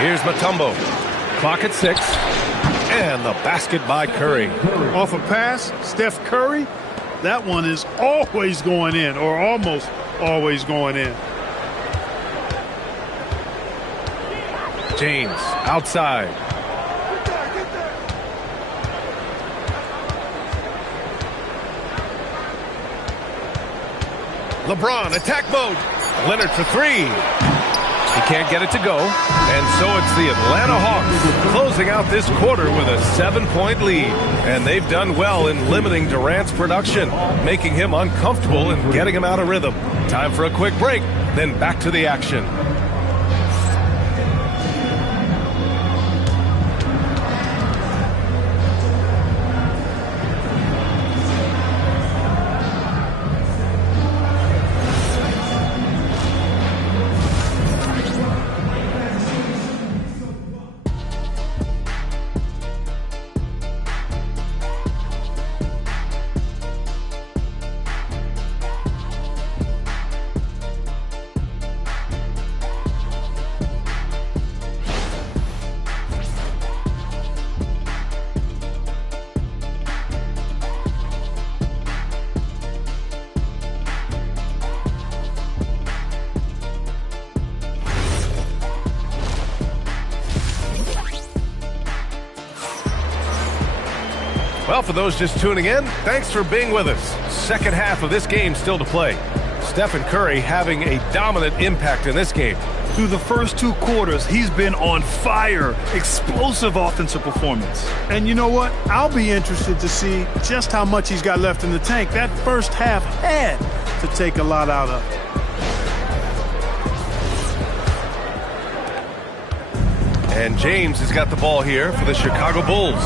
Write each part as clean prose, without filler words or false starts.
Here's Mutombo. Clock at 6. And the basket by Curry. Off a pass, Steph Curry, that one is always going in, or almost always going in. James outside. LeBron attack mode. Leonard for 3. He can't get it to go. And so it's the Atlanta Hawks closing out this quarter with a 7-point lead. And they've done well in limiting Durant's production, making him uncomfortable and getting him out of rhythm. Time for a quick break, then back to the action. Well, for those just tuning in, thanks for being with us. Second half of this game still to play. Stephen Curry having a dominant impact in this game. Through the first 2 quarters, he's been on fire. Explosive offensive performance. And you know what? I'll be interested to see just how much he's got left in the tank. That first half had to take a lot out of it. And James has got the ball here for the Chicago Bulls.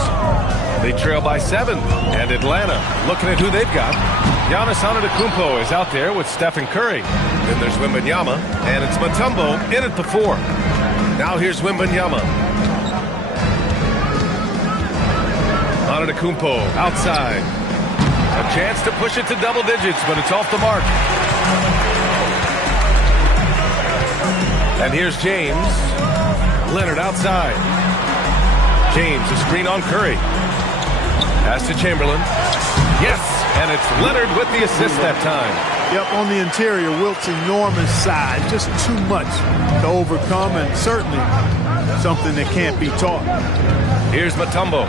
They trail by 7. And Atlanta looking at who they've got. Giannis Antetokounmpo is out there with Stephen Curry. Then there's Wembanyama. And it's Mutombo in at the 4. Now here's Wembanyama. Antetokounmpo outside. A chance to push it to double digits, but it's off the mark. And here's James. Leonard outside. James, a screen on Curry. Pass to Chamberlain. Yes, and it's Leonard with the assist that time. Yep, on the interior, Wilt's enormous size. Just too much to overcome, and certainly something that can't be taught. Here's Mutombo.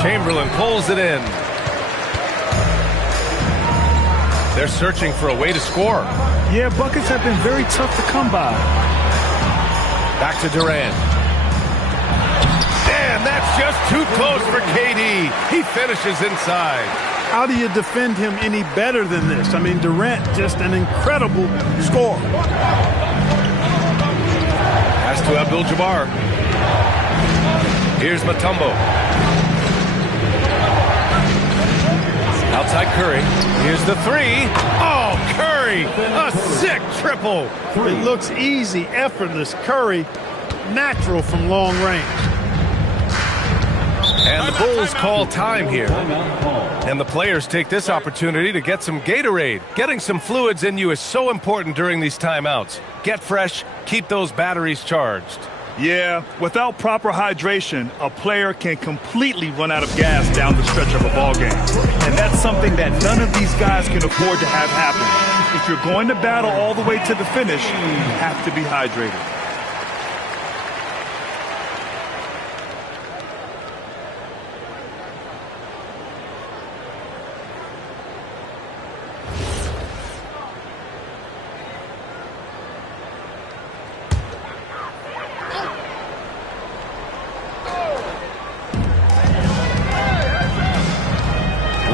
Chamberlain pulls it in. They're searching for a way to score. Yeah, buckets have been very tough to come by. Back to Durant. And that's just too close for KD. He finishes inside. How do you defend him any better than this? I mean, Durant, just an incredible scorer. Pass to Abdul-Jabbar. Here's Mutombo. Outside Curry. Here's the 3. Oh, Curry! A sick triple. It looks easy, effortless. Curry, natural from long range. And the Bulls call time here. And the players take this opportunity to get some Gatorade. Getting some fluids in you is so important during these timeouts. Get fresh, keep those batteries charged. Yeah, without proper hydration, a player can completely run out of gas down the stretch of a ball game. And that's something that none of these guys can afford to have happen. If you're going to battle all the way to the finish, you have to be hydrated.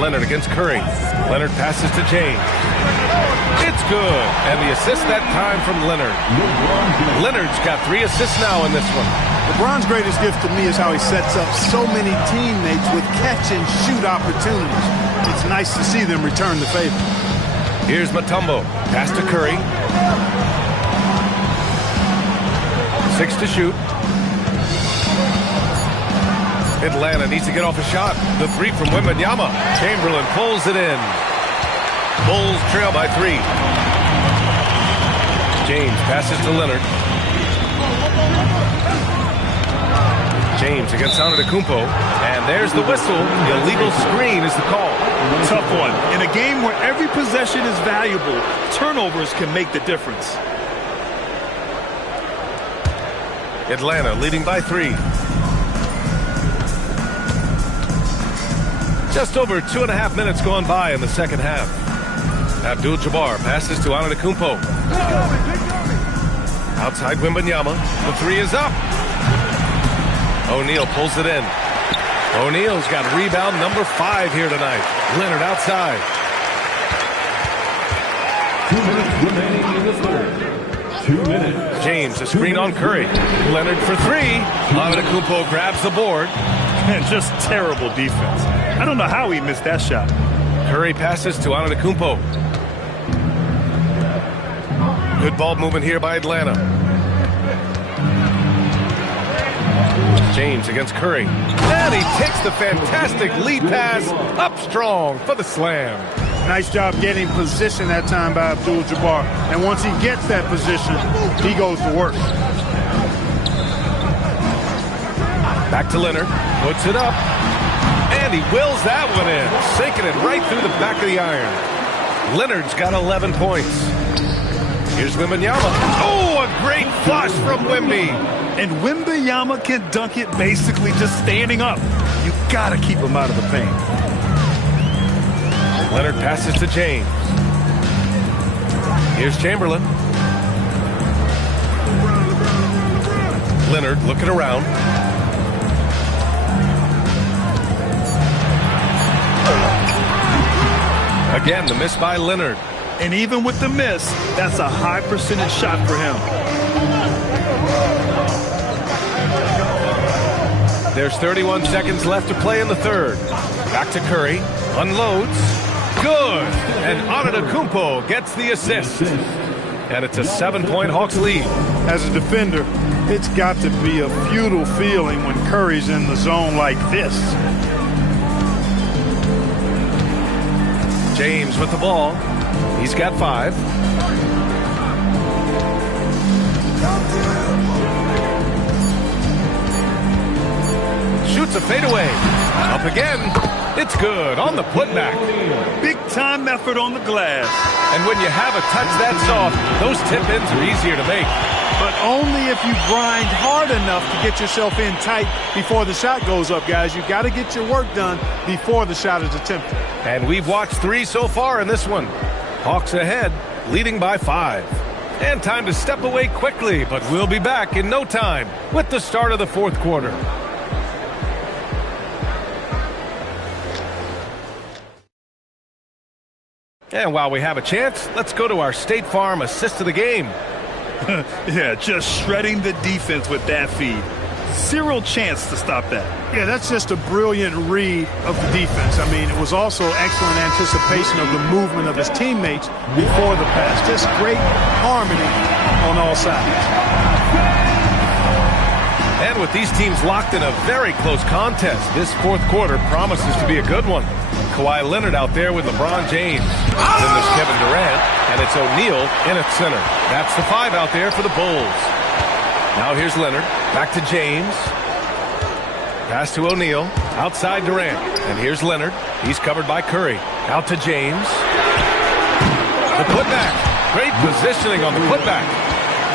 Leonard against Curry. Leonard passes to James. It's good. And the assist that time from Leonard. Leonard's got 3 assists now in this one. LeBron's greatest gift to me is how he sets up so many teammates with catch-and-shoot opportunities. It's nice to see them return the favor. Here's Mutombo. Pass to Curry. 6 to shoot. Atlanta needs to get off a shot. The 3 from Wembanyama. Chamberlain pulls it in. Bulls trail by 3. James passes to Leonard. James against Antetokounmpo, and there's the whistle. Illegal screen is the call. Tough one. In a game where every possession is valuable, turnovers can make the difference. Atlanta leading by 3. Just over 2.5 minutes gone by in the second half. Abdul-Jabbar passes to Antetokounmpo. Outside Wembanyama. The 3 is up. O'Neal pulls it in. O'Neal's got rebound number 5 here tonight. Leonard outside. 2 minutes remaining in the third. 2 minutes. James, a screen on Curry. Leonard for 3. Antetokounmpo grabs the board. And just terrible defense. I don't know how he missed that shot. Curry passes to Antetokounmpo. Good ball movement here by Atlanta. James against Curry. And he takes the fantastic lead pass up strong for the slam. Nice job getting position that time by Abdul-Jabbar. And once he gets that position, he goes to work. Back to Leonard. Puts it up. And he wills that one in. Sinking it right through the back of the iron. Leonard's got 11 points. Here's Wembanyama. Oh, a great flush from Wemby. And Wembanyama can dunk it basically just standing up. You gotta keep him out of the paint. Leonard passes to James. Here's Chamberlain. Leonard looking around. Again, the miss by Leonard. And even with the miss, that's a high percentage shot for him. There's 31 seconds left to play in the third. Back to Curry. Unloads. Good. And Antetokounmpo gets the assist. And it's a 7-point Hawks lead. As a defender, it's got to be a futile feeling when Curry's in the zone like this. James with the ball. He's got 5. Shoots a fadeaway. Up again. It's good on the putback. Big time effort on the glass. And when you have a touch that soft, those tip-ins are easier to make. But only if you grind hard enough to get yourself in tight before the shot goes up, guys. You've got to get your work done before the shot is attempted. And we've watched 3 so far in this one. Hawks ahead, leading by 5. And time to step away quickly, but we'll be back in no time with the start of the fourth quarter. And while we have a chance, let's go to our State Farm assist of the game. Yeah, just shredding the defense with that feed. Zero chance to stop that. Yeah, that's just a brilliant read of the defense. I mean, it was also excellent anticipation of the movement of his teammates before the pass. Just great harmony on all sides. And with these teams locked in a very close contest, this fourth quarter promises to be a good one. Kawhi Leonard out there with LeBron James. Then there's Kevin Durant, and it's O'Neal in at center. That's the 5 out there for the Bulls. Now here's Leonard. Back to James. Pass to O'Neal. Outside Durant. And here's Leonard. He's covered by Curry. Out to James. The putback. Great positioning on the putback.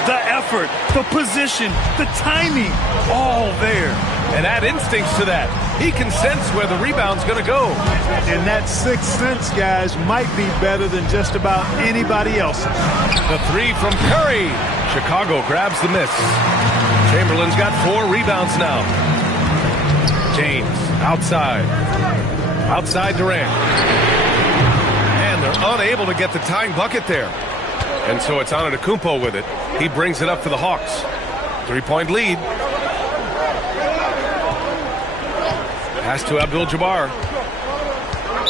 The effort, the position, the timing, all there. And add instincts to that. He can sense where the rebound's going to go. And that sixth sense, guys, might be better than just about anybody else. The 3 from Curry. Chicago grabs the miss. Chamberlain's got 4 rebounds now. James outside. Outside Durant. And they're unable to get the tying bucket there. And so it's Antetokounmpo with it. He brings it up for the Hawks. 3-point lead. Pass to Abdul-Jabbar.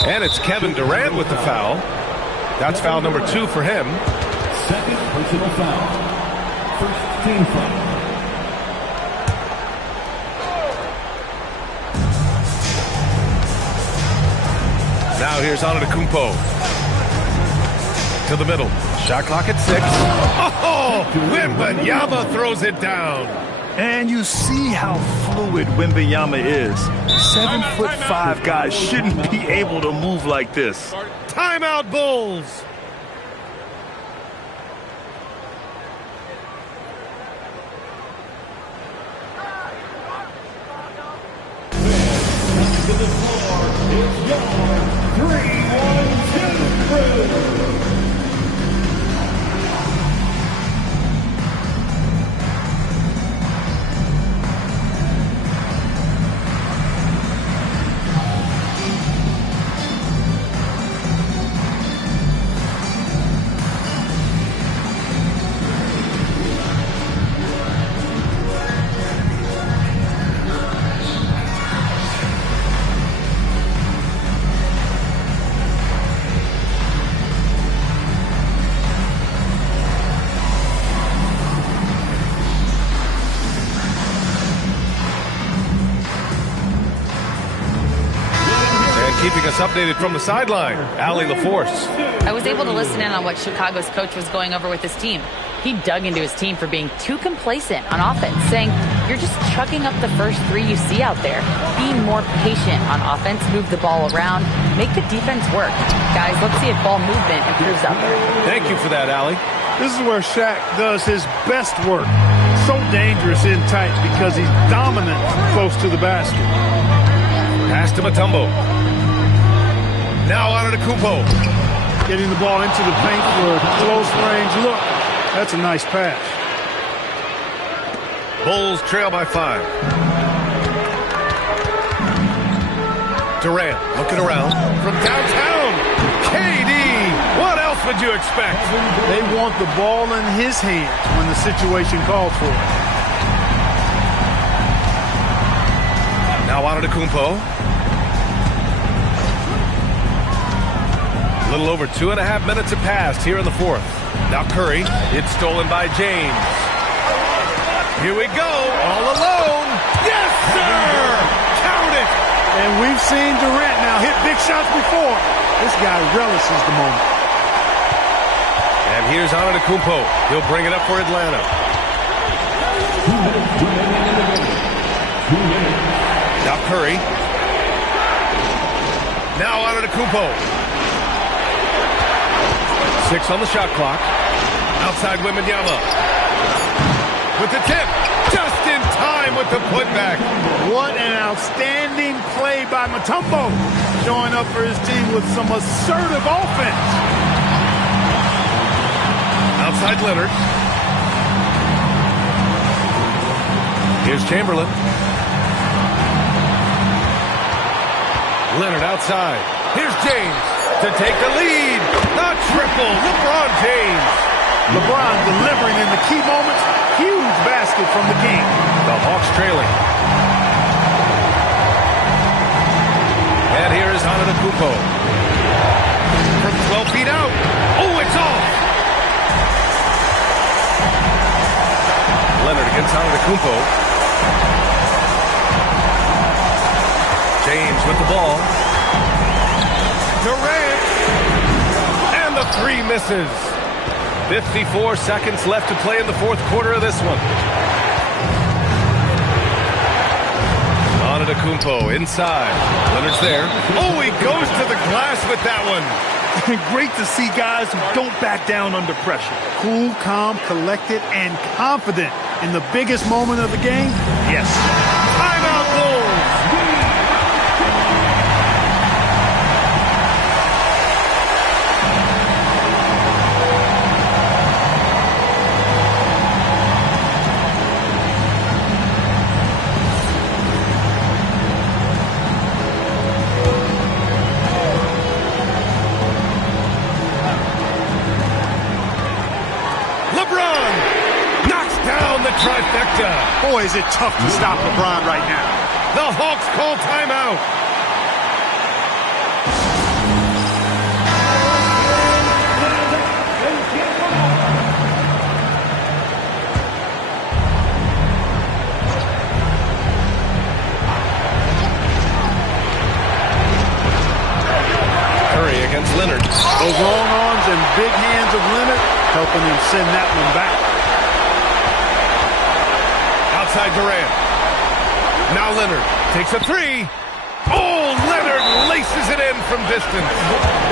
And it's Kevin Durant with the foul. That's foul number 2 for him. Second personal foul. First team foul. Now here's Antetokounmpo. To the middle. Shot clock at 6. Oh, Wembanyama throws it down. And you see how fluid Wembanyama is. 7'5" guys shouldn't be able to move like this. Timeout, Bulls. To the floor is your 3-1-2 crew. Keeping us updated from the sideline, Allie LaForce. I was able to listen in on what Chicago's coach was going over with his team. He dug into his team for being too complacent on offense, saying, you're just chucking up the first three you see out there. Be more patient on offense, move the ball around, make the defense work. Guys, let's see if ball movement improves out there. Thank you for that, Allie. This is where Shaq does his best work. So dangerous in tight because he's dominant close to the basket. Pass to Mutombo. Now out of the Antetokounmpo. Getting the ball into the paint for a close range look. That's a nice pass. Bulls trail by 5. Durant looking around from downtown. KD, what else would you expect? They want the ball in his hands when the situation calls for it. Now out of the Antetokounmpo. A little over 2.5 minutes have passed here in the fourth. Now Curry, it's stolen by James. Here we go, all alone. Yes, sir! Count it! And we've seen Durant now hit big shots before. This guy relishes the moment. And here's Antetokounmpo. He'll bring it up for Atlanta. Now Curry. Now Antetokounmpo. 6 on the shot clock. Outside Wembanyama. With the tip. Just in time with the putback. What an outstanding play by Mutombo. Showing up for his team with some assertive offense. Outside Leonard. Here's Chamberlain. Leonard outside. Here's James to take the lead. The triple. LeBron James. LeBron delivering in the key moments. Huge basket from the king. The Hawks trailing. And here is Antetokounmpo. From 12 feet out. Oh, it's off. Leonard against Antetokounmpo. James with the ball. Durant. And the three misses. 54 seconds left to play in the fourth quarter of this one. Antetokounmpo inside. Leonard's there. Oh, he goes to the glass with that one. Great to see guys who don't back down under pressure. Cool, calm, collected, and confident in the biggest moment of the game. Yes. Timeout Bulls. Trifecta. Boy, is it tough to stop LeBron right now. The Hawks call timeout. Curry against Leonard. Those long arms and big hands of Leonard helping him send that one back. outside Durant. Now Leonard takes a three. Oh, Leonard laces it in from distance.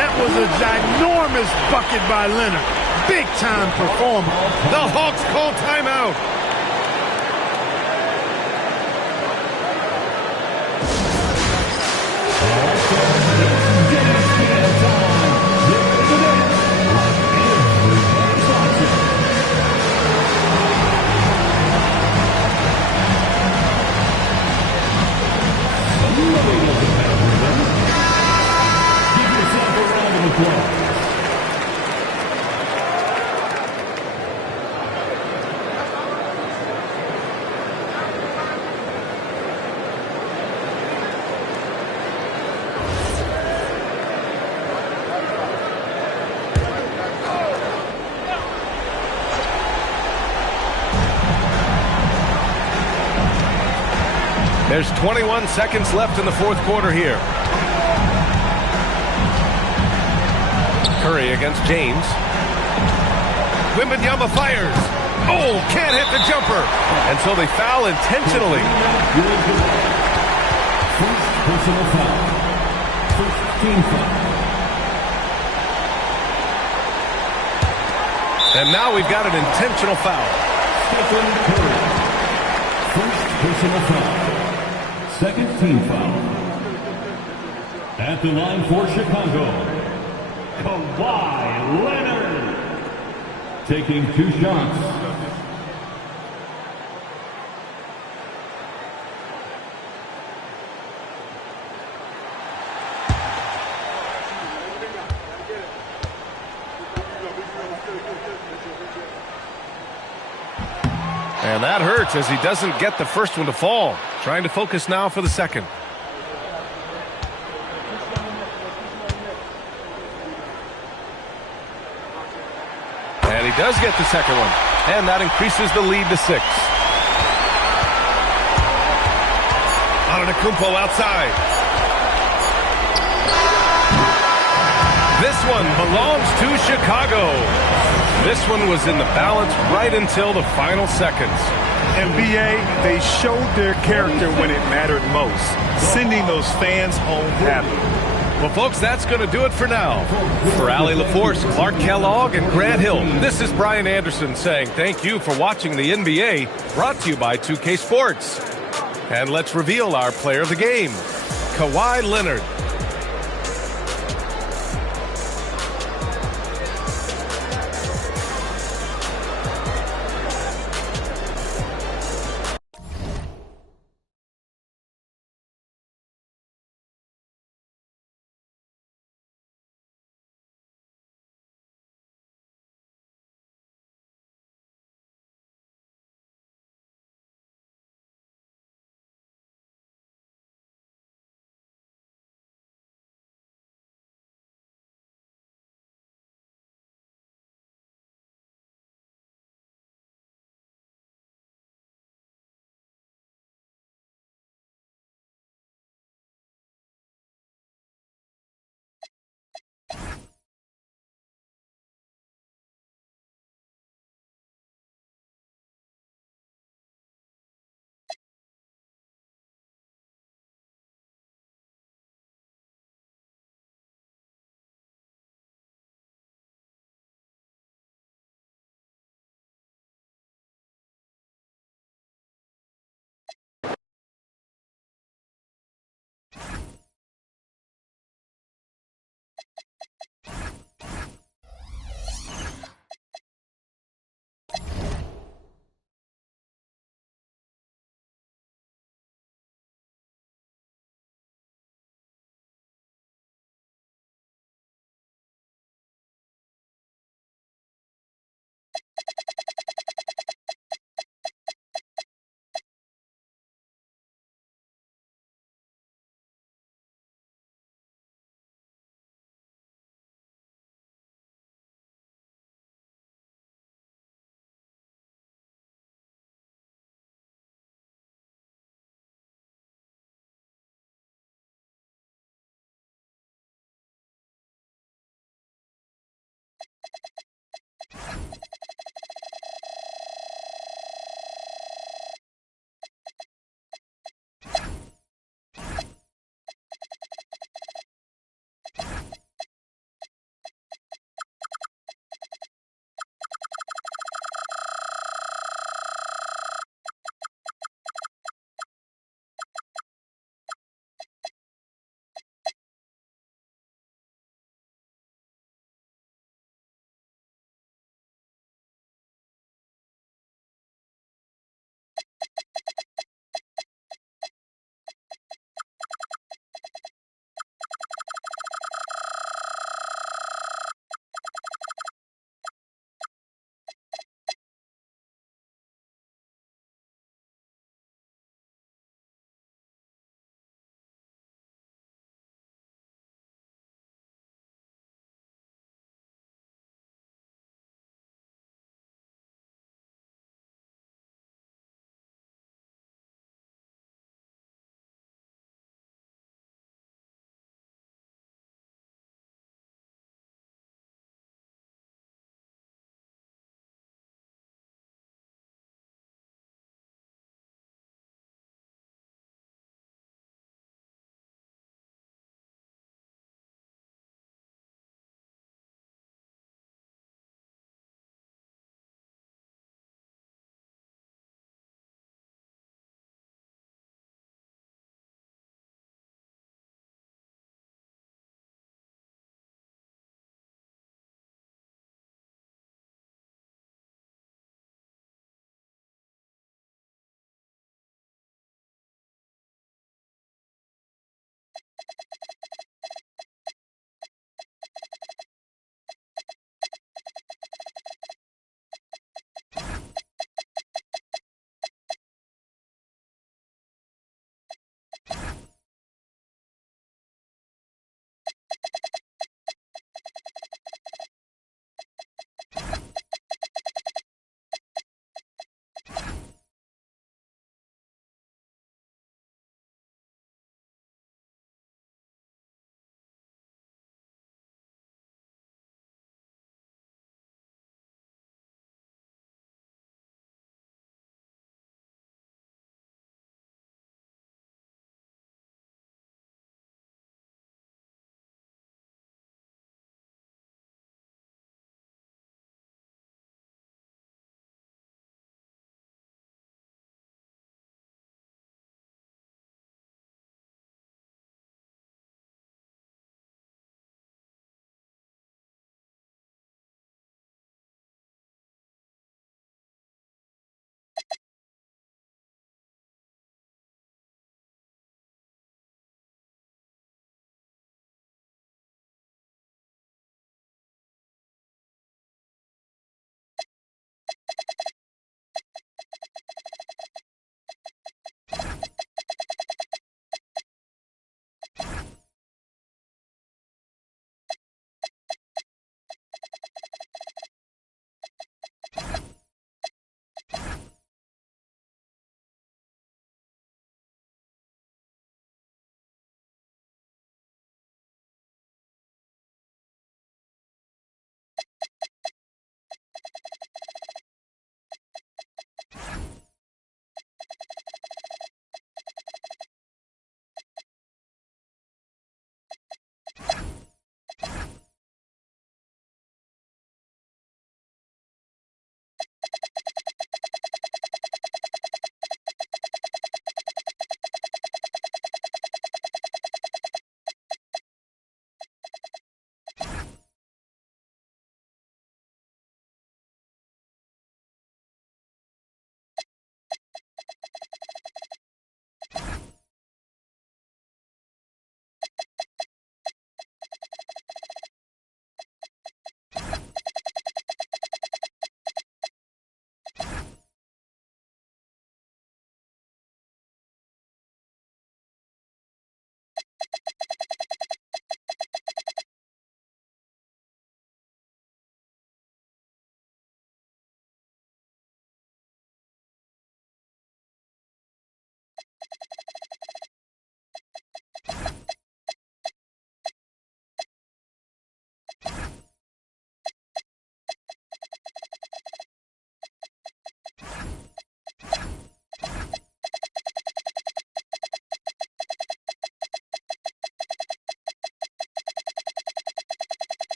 That was a ginormous bucket by Leonard. Big-time performer. The Hawks call timeout. There's 21 seconds left in the fourth quarter here. Curry against James. Wembanyama fires. Oh, can't hit the jumper. And so they foul intentionally. First personal foul. First team foul. And now we've got an intentional foul. Stephen Curry. First personal foul. Second team foul. At the line for Chicago, Kawhi Leonard. Taking 2 shots. And that hurts as he doesn't get the first one to fall. Trying to focus now for the second. And he does get the second one. And that increases the lead to 6. Antetokounmpo outside. This one belongs to Chicago. This one was in the balance right until the final seconds. NBA, they showed their character when it mattered most, sending those fans home happy. Well, folks, that's going to do it for now. For Allie LaForce, Clark Kellogg, and Grant Hill, this is Brian Anderson saying thank you for watching the NBA, brought to you by 2K Sports. And let's reveal our player of the game, Kawhi Leonard.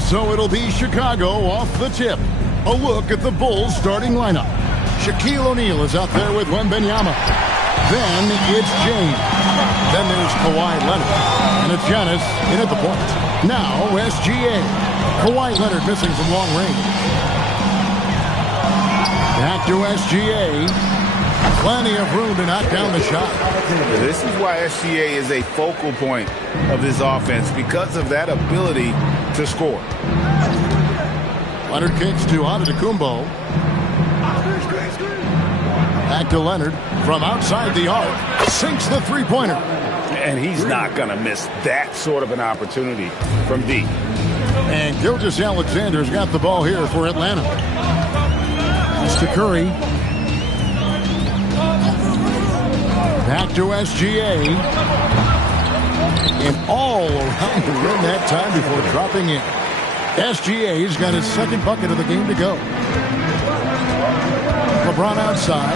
So it'll be Chicago off the tip. A look at the Bulls starting lineup. Shaquille O'Neal is out there with Wembanyama. Then it's James. Then there's Kawhi Leonard. And it's Giannis in at the point. Now SGA. Kawhi Leonard missing some long range. Back to SGA. Plenty of room to knock down the shot. This is why SGA is a focal point of this offense, because of that ability to score. Leonard kicks to Antetokounmpo. Back to Leonard from outside the arc. Sinks the three-pointer. And he's not going to miss that sort of an opportunity from deep. And Gilgeous-Alexander's got the ball here for Atlanta. Pass to Curry. Back to SGA. And all around the rim that time before dropping in. SGA's got his second bucket of the game to go. LeBron outside.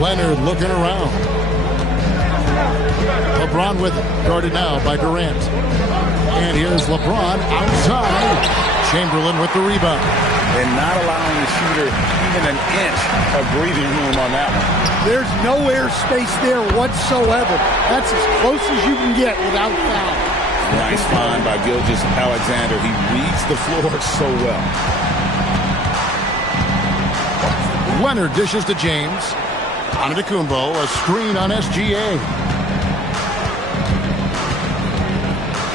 Leonard looking around. LeBron with it. Guarded now by Durant. And here's LeBron outside. Chamberlain with the rebound. And not allowing the shooter even an inch of breathing room on that one. There's no air space there whatsoever. That's as close as you can get without foul. Nice find by Gilgeous-Alexander. He reads the floor so well. Leonard dishes to James. Antetokounmpo, a screen on SGA.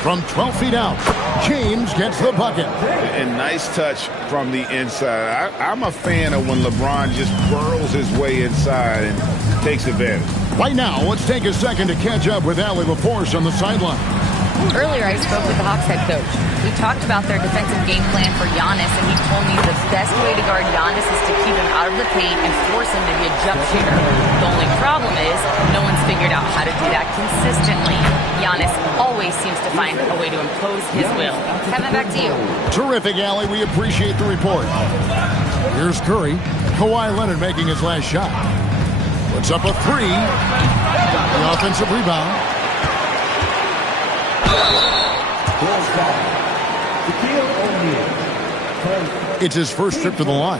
From 12 feet out, James gets the bucket. And nice touch from the inside. I'm a fan of when LeBron just burrows his way inside and takes advantage. Right now, let's take a second to catch up with Allie LaForce on the sideline. Earlier, I spoke with the Hawks head coach. We talked about their defensive game plan for Giannis, and he told me the best way to guard Giannis is to keep him out of the paint and force him to be a jump shooter. The only problem is no one's figured out how to do that consistently. Giannis always seems to find a way to impose his will. Kevin, back to you. Terrific, Allie. We appreciate the report. Here's Curry. Kawhi Leonard making his last shot. Puts up a three. The offensive rebound. It's his first trip to the line.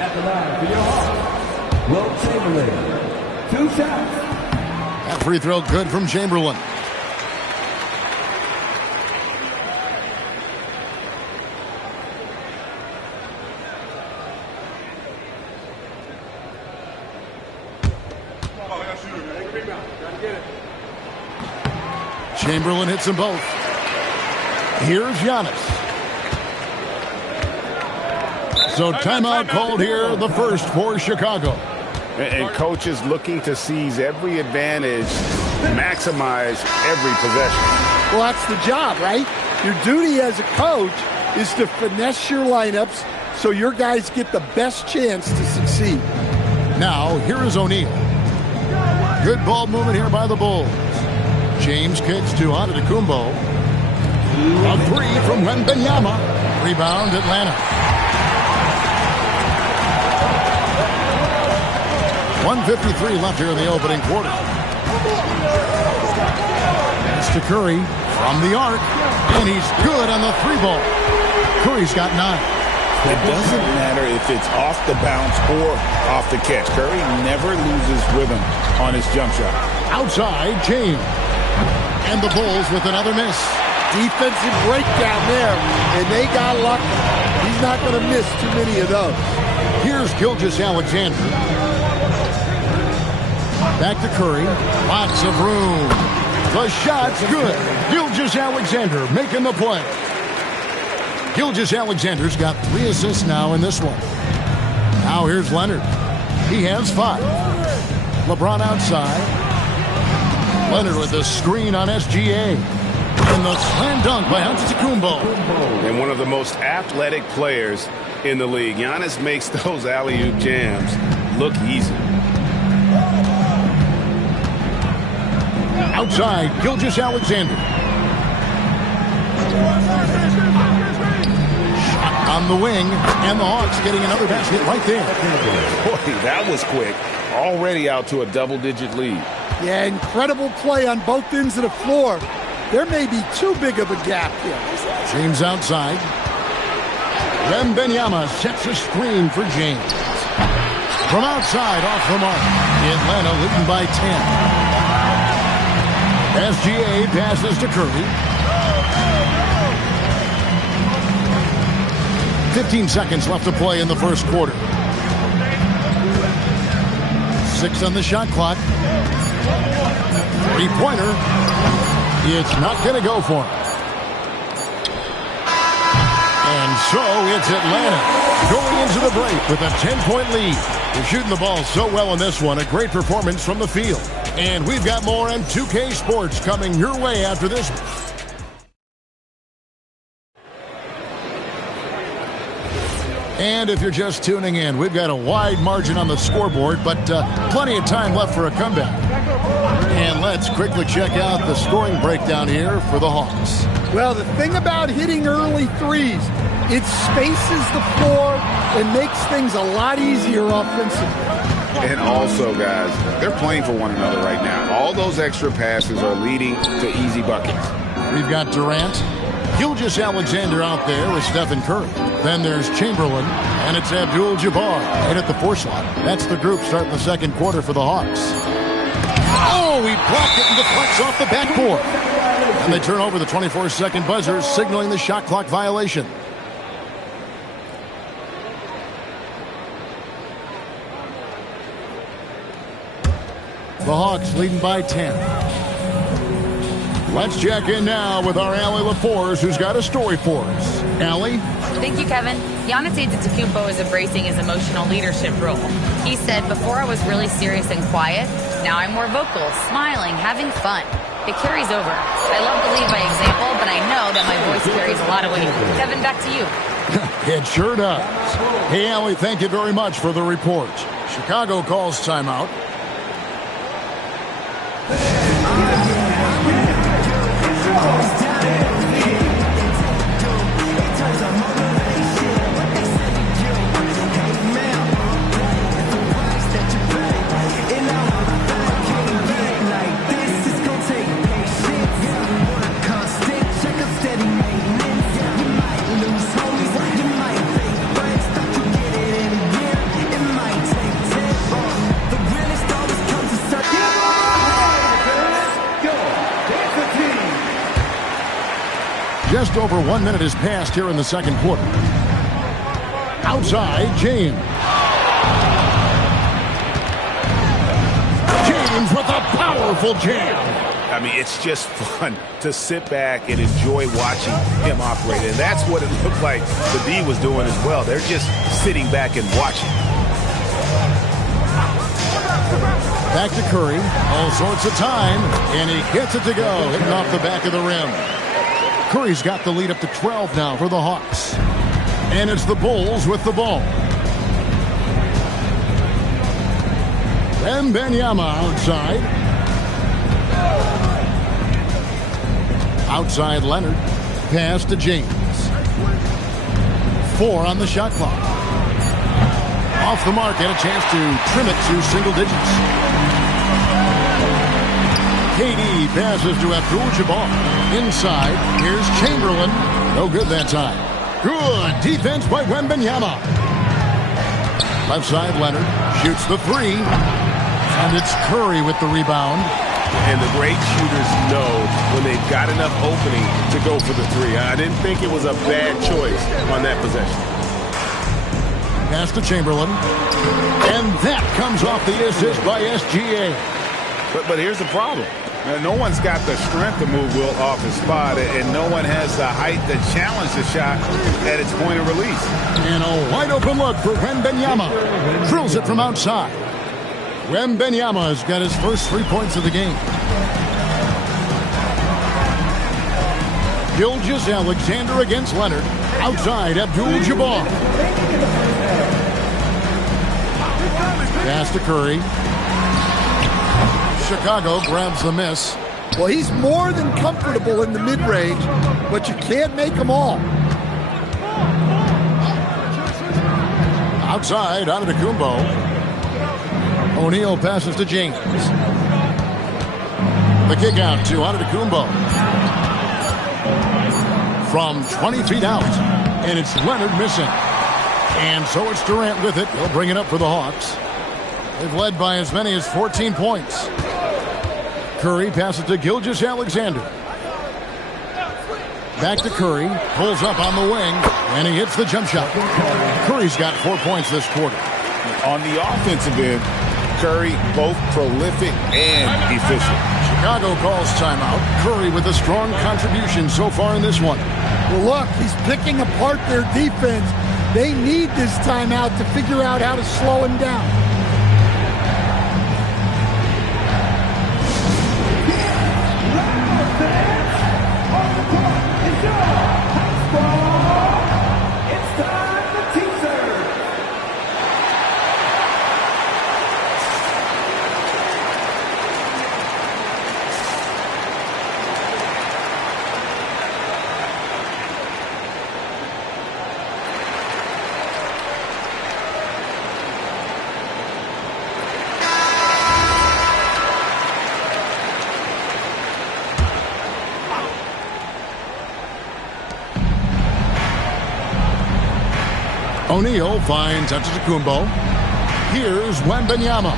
At the line for your Hawks, Wilt Chamberlain. 2 shots. That free throw good from Chamberlain. Chamberlain hits them both. Here's Giannis. So timeout called here, the first for Chicago. And coach is looking to seize every advantage, maximize every possession. Well, that's the job, right? Your duty as a coach is to finesse your lineups so your guys get the best chance to succeed. Now, here is O'Neal. Good ball movement here by the Bulls. James kicks to Antetokounmpo. A three from Wembanyama. Rebound Atlanta. 1:53 left here in the opening quarter. Pass to Curry from the arc. And he's good on the three ball. Curry's got 9. It doesn't matter if it's off the bounce or off the catch. Curry never loses rhythm on his jump shot. Outside, James. And the Bulls with another miss. Defensive breakdown there, and they got lucky. He's not going to miss too many of those. Here's Gilgeous-Alexander. Back to Curry. Lots of room. The shot's good. Gilgeous-Alexander making the play. Gilgeous-Alexander's got 3 assists now in this one. Now here's Leonard. He has 5. LeBron outside. Leonard with the screen on SGA. And the slam dunk by Antetokounmpo. And one of the most athletic players in the league. Giannis makes those alley-oop jams look easy. Outside, Gilgeous-Alexander. Shot on the wing, and the Hawks getting another basket right there. Boy, that was quick. already out to a double-digit lead. Yeah, incredible play on both ends of the floor. There may be too big of a gap here. James outside. Wembanyama sets a screen for James. From outside, off the mark. Atlanta leading by 10. SGA passes to Curry. 15 seconds left to play in the first quarter. 6 on the shot clock. Three-pointer. It's not going to go for him. And so it's Atlanta going into the break with a 10-point lead. They're shooting the ball so well in this one. A great performance from the field. And we've got more on 2K Sports coming your way after this. And if you're just tuning in, we've got a wide margin on the scoreboard, but plenty of time left for a comeback. And let's quickly check out the scoring breakdown here for the Hawks. Well, the thing about hitting early threes, it spaces the floor and makes things a lot easier offensively. And also, guys, they're playing for one another right now. All those extra passes are leading to easy buckets. We've got Durant. Gilgeous-Alexander out there with Stephen Curry. Then there's Chamberlain, and it's Abdul-Jabbar in at the 4 slot. That's the group starting the second quarter for the Hawks. Oh, he blocked it and deflects off the backboard. And they turn over the 24-second buzzer, signaling the shot clock violation. The Hawks leading by 10. Let's check in now with our Allie LaForce, who's got a story for us. Allie? Thank you, Kevin. Giannis Antetokounmpo is embracing his emotional leadership role. He said, "Before I was really serious and quiet. Now I'm more vocal, smiling, having fun. It carries over. I love to lead by example, but I know that my voice carries a lot of weight." Kevin, back to you. It sure does. Hey, Allie, thank you very much for the report. Chicago calls timeout. Just over 1 minute has passed here in the second quarter. Outside, James. James with a powerful jam. I mean, it's just fun to sit back and enjoy watching him operate. And that's what it looked like the D was doing as well. They're just sitting back and watching. Back to Curry. All sorts of time. And he gets it to go. Hitting off the back of the rim. Curry's got the lead up to 12 now for the Hawks. And it's the Bulls with the ball. Wembanyama outside. Outside Leonard. Pass to James. 4 on the shot clock. Off the mark and a chance to trim it to single digits. KD passes to Abdul-Jabbar. Inside, here's Chamberlain. No good that time. Good defense by Wembanyama. Left side, Leonard shoots the 3. And it's Curry with the rebound. And the great shooters know when they've got enough opening to go for the 3. I didn't think it was a bad choice on that possession. Pass to Chamberlain. And that comes off the assist by SGA. But here's the problem. No one's got the strength to move Will off his spot, and no one has the height to challenge the shot at its point of release. And a wide open look for Wembanyama. Drills it from outside. Wembanyama has got his first 3 points of the game. Gilgeous-Alexander against Leonard. Outside, Abdul-Jabbar. Pass to Curry. Chicago grabs the miss. Well, he's more than comfortable in the mid-range, but you can't make them all. Outside, Antetokounmpo. O'Neal passes to James. The kick out to Antetokounmpo. From 20 feet out. And it's Leonard missing. And so it's Durant with it. He'll bring it up for the Hawks. They've led by as many as 14 points. Curry passes to Gilgeous-Alexander. Back to Curry. Pulls up on the wing. And he hits the jump shot. Curry's got 4 points this quarter. On the offensive end, Curry both prolific and efficient. Chicago calls timeout. Curry with a strong contribution so far in this one. Well, look, he's picking apart their defense. They need this timeout to figure out how to slow him down. O'Neal finds Antetokounmpo. Here's Wembanyama.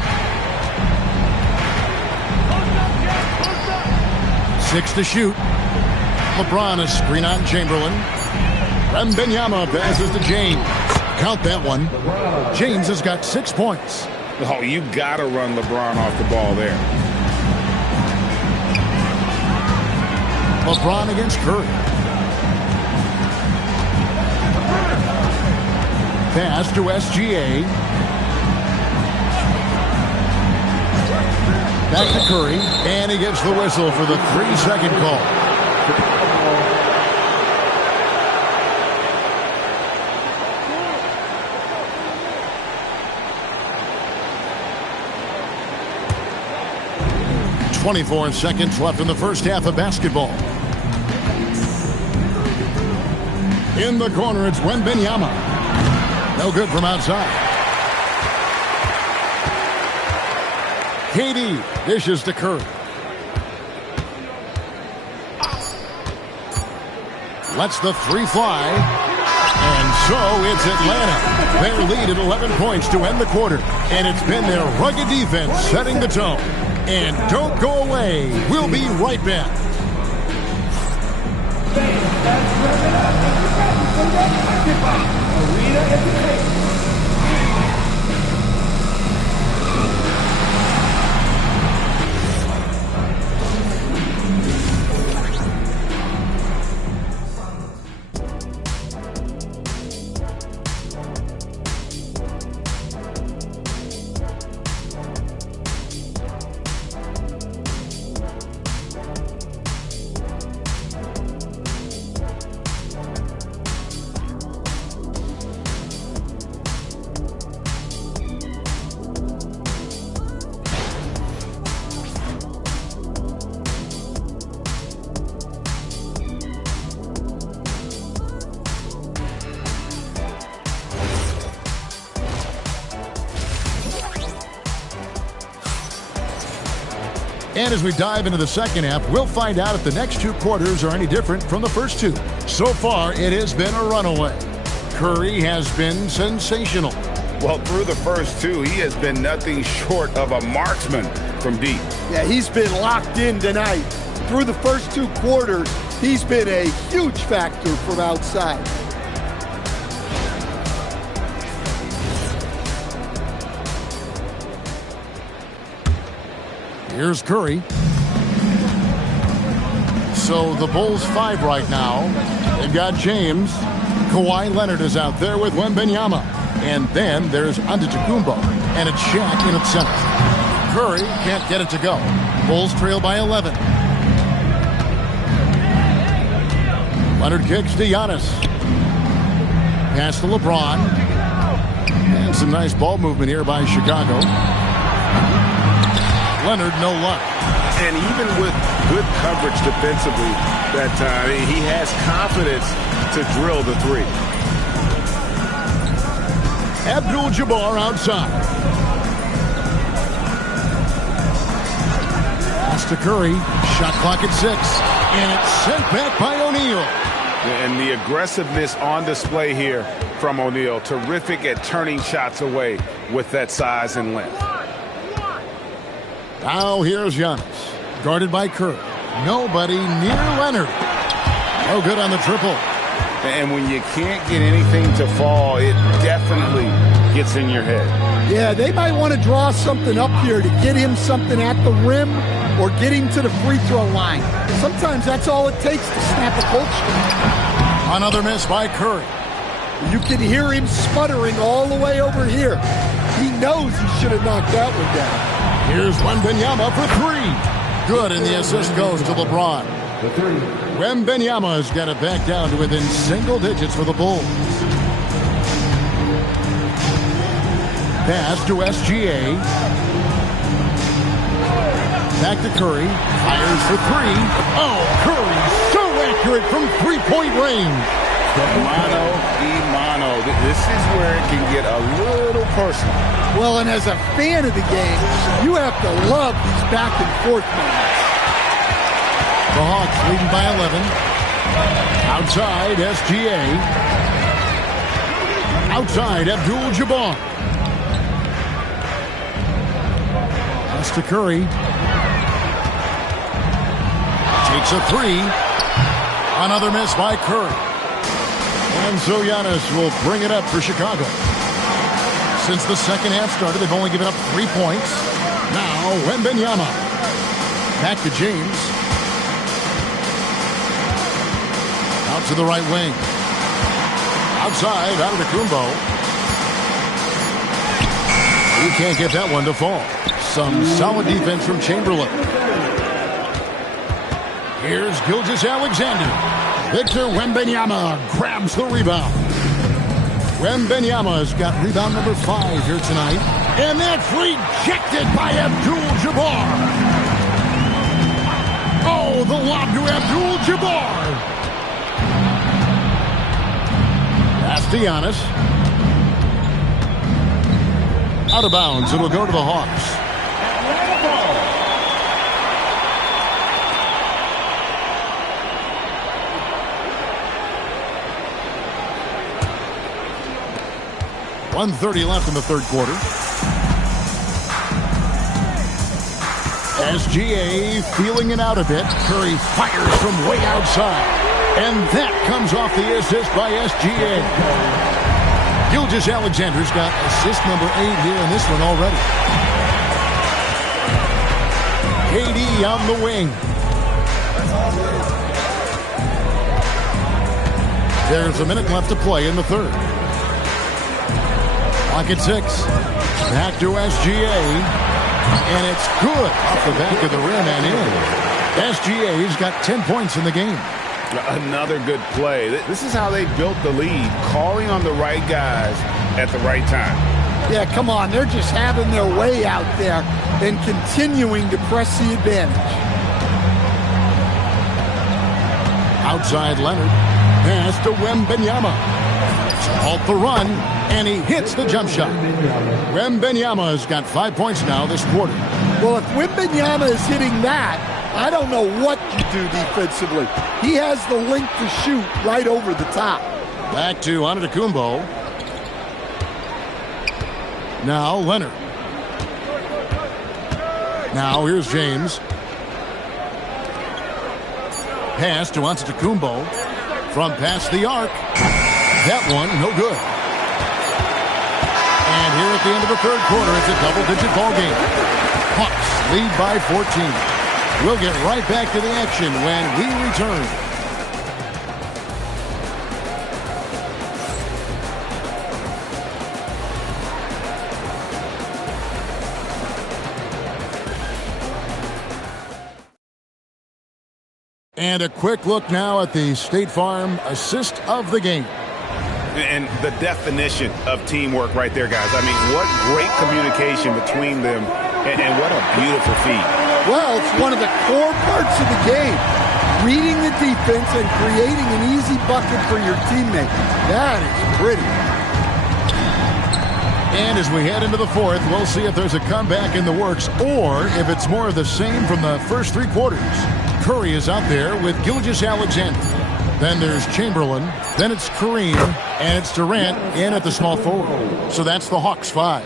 6 to shoot. LeBron a screen on Chamberlain. Wembanyama passes to James. Count that one. James has got 6 points. Oh, you got to run LeBron off the ball there. LeBron against Curry. Pass to SGA. Back to Curry. And he gets the whistle for the 3-second call. .24 seconds left in the first half of basketball. In the corner, it's Wembanyama. No good from outside. KD dishes to Curry. Lets the 3 fly. And so it's Atlanta. Their lead at 11 points to end the quarter. And it's been their rugged defense setting the tone. And don't go away. We'll be right back. And as we dive into the second half, we'll find out if the next 2 quarters are any different from the first 2. So far, it has been a runaway. Curry has been sensational. Well, through the first 2, he has been nothing short of a marksman from deep. Yeah, he's been locked in tonight. Through the first 2 quarters, he's been a huge factor from outside. Here's Curry. So the Bulls 5 right now. They've got James. Kawhi Leonard is out there with Wembanyama. And then there's Antetokounmpo. And it's Shaq in its center. Curry can't get it to go. Bulls trail by 11. Leonard kicks to Giannis. Pass to LeBron. And some nice ball movement here by Chicago. Leonard, no luck. And even with good coverage defensively that time, he has confidence to drill the 3. Abdul-Jabbar outside. Pass to Curry. Shot clock at 6. And it's sent back by O'Neal. And the aggressiveness on display here from O'Neal. Terrific at turning shots away with that size and length. Now here's Giannis. Guarded by Curry. Nobody near Leonard. No good on the triple. And when you can't get anything to fall, it definitely gets in your head. Yeah, they might want to draw something up here to get him something at the rim or get him to the free throw line. Sometimes that's all it takes to snap a cold streak. Another miss by Curry. You can hear him sputtering all the way over here. He knows he should have knocked that one down. Here's Wembanyama for 3. Good, and the assist goes to LeBron. Wembanyama's got it back down to within single digits for the Bulls. Pass to SGA. Back to Curry. Fires for 3. Oh, Curry so accurate from three-point range. Mano y mano. This is where it can get a little personal. Well, and as a fan of the game, you have to love these back and forth moments. The Hawks leading by 11. Outside, SGA. Outside, Abdul-Jabbar. Pass to Curry. Takes a 3. Another miss by Curry. And so Giannis will bring it up for Chicago. Since the second half started, they've only given up 3 points. Now, Wembanyama. Back to James. Out to the right wing. Outside, Antetokounmpo. He can't get that one to fall. Some solid defense from Chamberlain. Here's Gilgeous-Alexander. Victor Wembanyama grabs the rebound. Wembanyama's got rebound number 5 here tonight. And that's rejected by Abdul-Jabbar. Oh, the lob to Abdul-Jabbar. Pass to Giannis. Out of bounds. It'll go to the Hawks. .130 left in the third quarter. SGA feeling it out a bit. Curry fires from way outside. And that comes off the assist by SGA. Gilgeous-Alexander's got assist number 8 here in this one already. KD on the wing. There's a minute left to play in the third. Clock at 6. Back to SGA. And it's good off the back of the rim and in. SGA's got 10 points in the game. Another good play. This is how they built the lead, calling on the right guys at the right time. Yeah, come on. They're just having their way out there and continuing to press the advantage. Outside Leonard. Pass to Wembanyama. Halt the run, and he hits the jump shot. Wembanyama's got 5 points now this quarter. Well, if Wembanyama is hitting that, I don't know what you do defensively. He has the length to shoot right over the top. Back to Antetokounmpo. Now Leonard. Now here's James. Pass to Antetokounmpo. From past the arc. That one, no good. And here at the end of the third quarter, it's a double-digit ball game. Hawks lead by 14. We'll get right back to the action when we return. And a quick look now at the State Farm assist of the game. And the definition of teamwork right there, guys. I mean, what great communication between them, and what a beautiful feat. Well, it's one of the core parts of the game. Reading the defense and creating an easy bucket for your teammate. That is pretty. And as we head into the fourth, we'll see if there's a comeback in the works or if it's more of the same from the first three quarters. Curry is out there with Gilgeous-Alexander. Then there's Chamberlain. Then it's Kareem. And it's Durant in at the small forward. So that's the Hawks 5.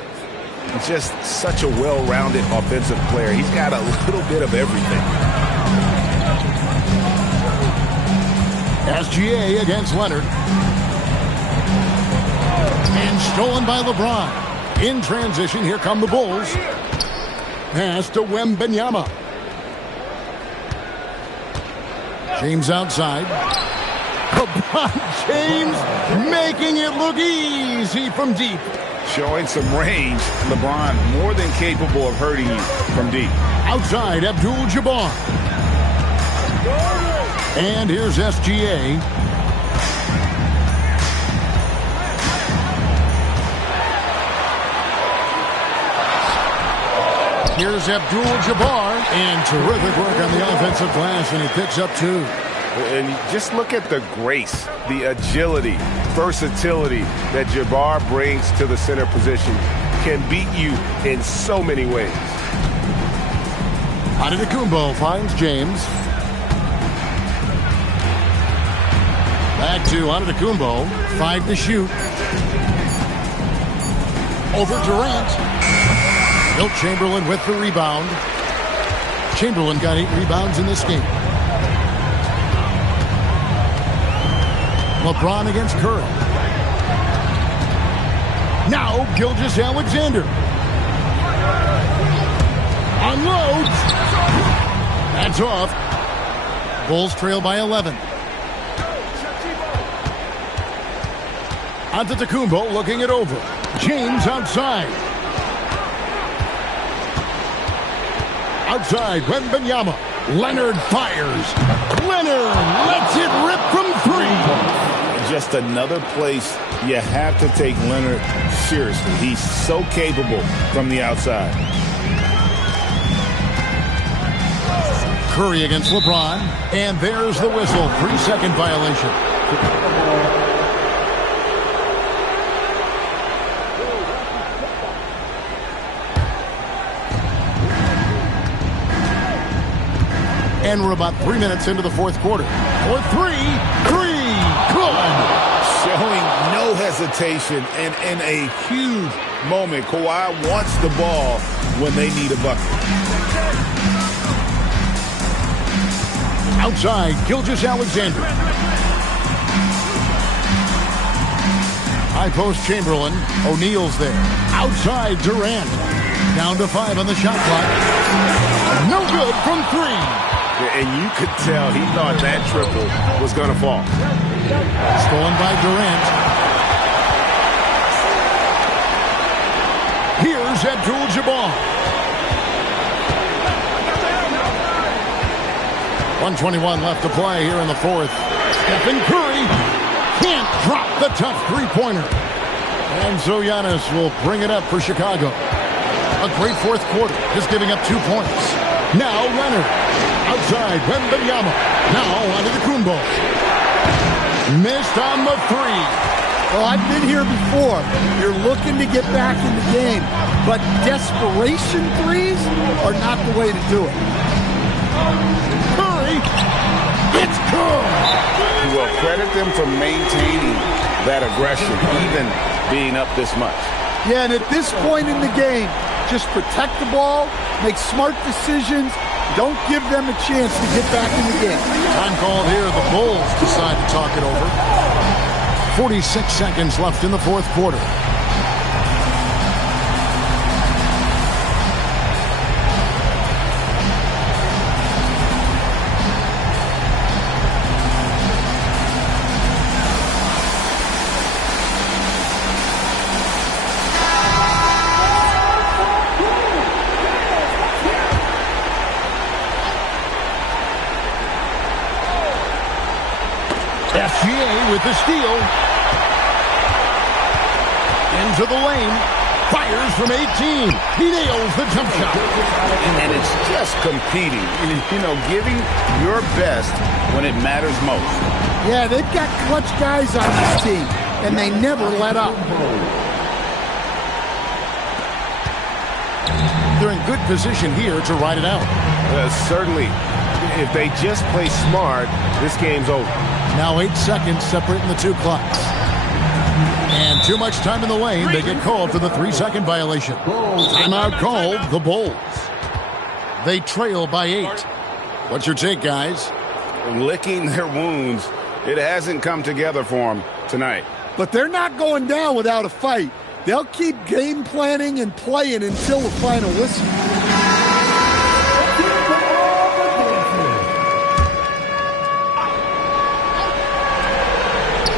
Just such a well-rounded offensive player. He's got a little bit of everything. SGA against Leonard. And stolen by LeBron. In transition, here come the Bulls. Pass to Wembanyama. James outside. LeBron James making it look easy from deep. Showing some range. LeBron more than capable of hurting you from deep. Outside, Abdul-Jabbar. And here's SGA. Here's Abdul-Jabbar. And terrific work on the offensive glass, and he picks up 2. And just look at the grace, the agility, versatility that Jabbar brings to the center position. Can beat you in so many ways. Antetokounmpo finds James. Back to Antetokounmpo. 5 to shoot. Over Durant. Wilt Chamberlain with the rebound. Chamberlain got 8 rebounds in this game. LeBron against Curry. Now Gilgeous-Alexander. Unloads. That's off. Bulls trail by 11. Antetokounmpo looking it over. James outside. Outside, Wembanyama. Leonard fires. Leonard lets it rip from 3. Just another place you have to take Leonard seriously. He's so capable from the outside. Curry against LeBron. And there's the whistle. 3-second violation. And we're about 3 minutes into the fourth quarter. For 3. Good. Showing no hesitation and in a huge moment. Kawhi wants the ball when they need a bucket. Outside, Gilgeous-Alexander. High post Chamberlain. O'Neal's there. Outside, Durant. Down to 5 on the shot clock. No good from 3. And you could tell he thought that triple was going to fall. Stolen by Durant. Here's Abdul-Jabbar. 1:21 left to play here in the fourth. Stephen Curry can't drop the tough three-pointer. And so Giannis will bring it up for Chicago. A great fourth quarter, just giving up 2 points. Now Leonard. Outside, Wembanyama. Now Antetokounmpo. Missed on the 3. Well, I've been here before. You're looking to get back in the game, but desperation threes are not the way to do it. Curry. It's good. Well, credit them for maintaining that aggression, even being up this much. Yeah, and at this point in the game, just protect the ball, make smart decisions. Don't give them a chance to get back in the game. Time called here. The Bulls decide to talk it over. 46 seconds left in the fourth quarter. SGA with the steal. Into the lane. Fires from 18. He nails the jump shot. And it's just competing. You know, giving your best when it matters most. Yeah, they've got clutch guys on this team, and they never let up. They're in good position here to ride it out. Certainly. If they just play smart, this game's over. Now 8 seconds separating the two clocks. And too much time in the lane. They get called for the 3-second violation. Timeout called, the Bulls. They trail by 8. What's your take, guys? Licking their wounds. It hasn't come together for them tonight. But they're not going down without a fight. They'll keep game planning and playing until the final whistle.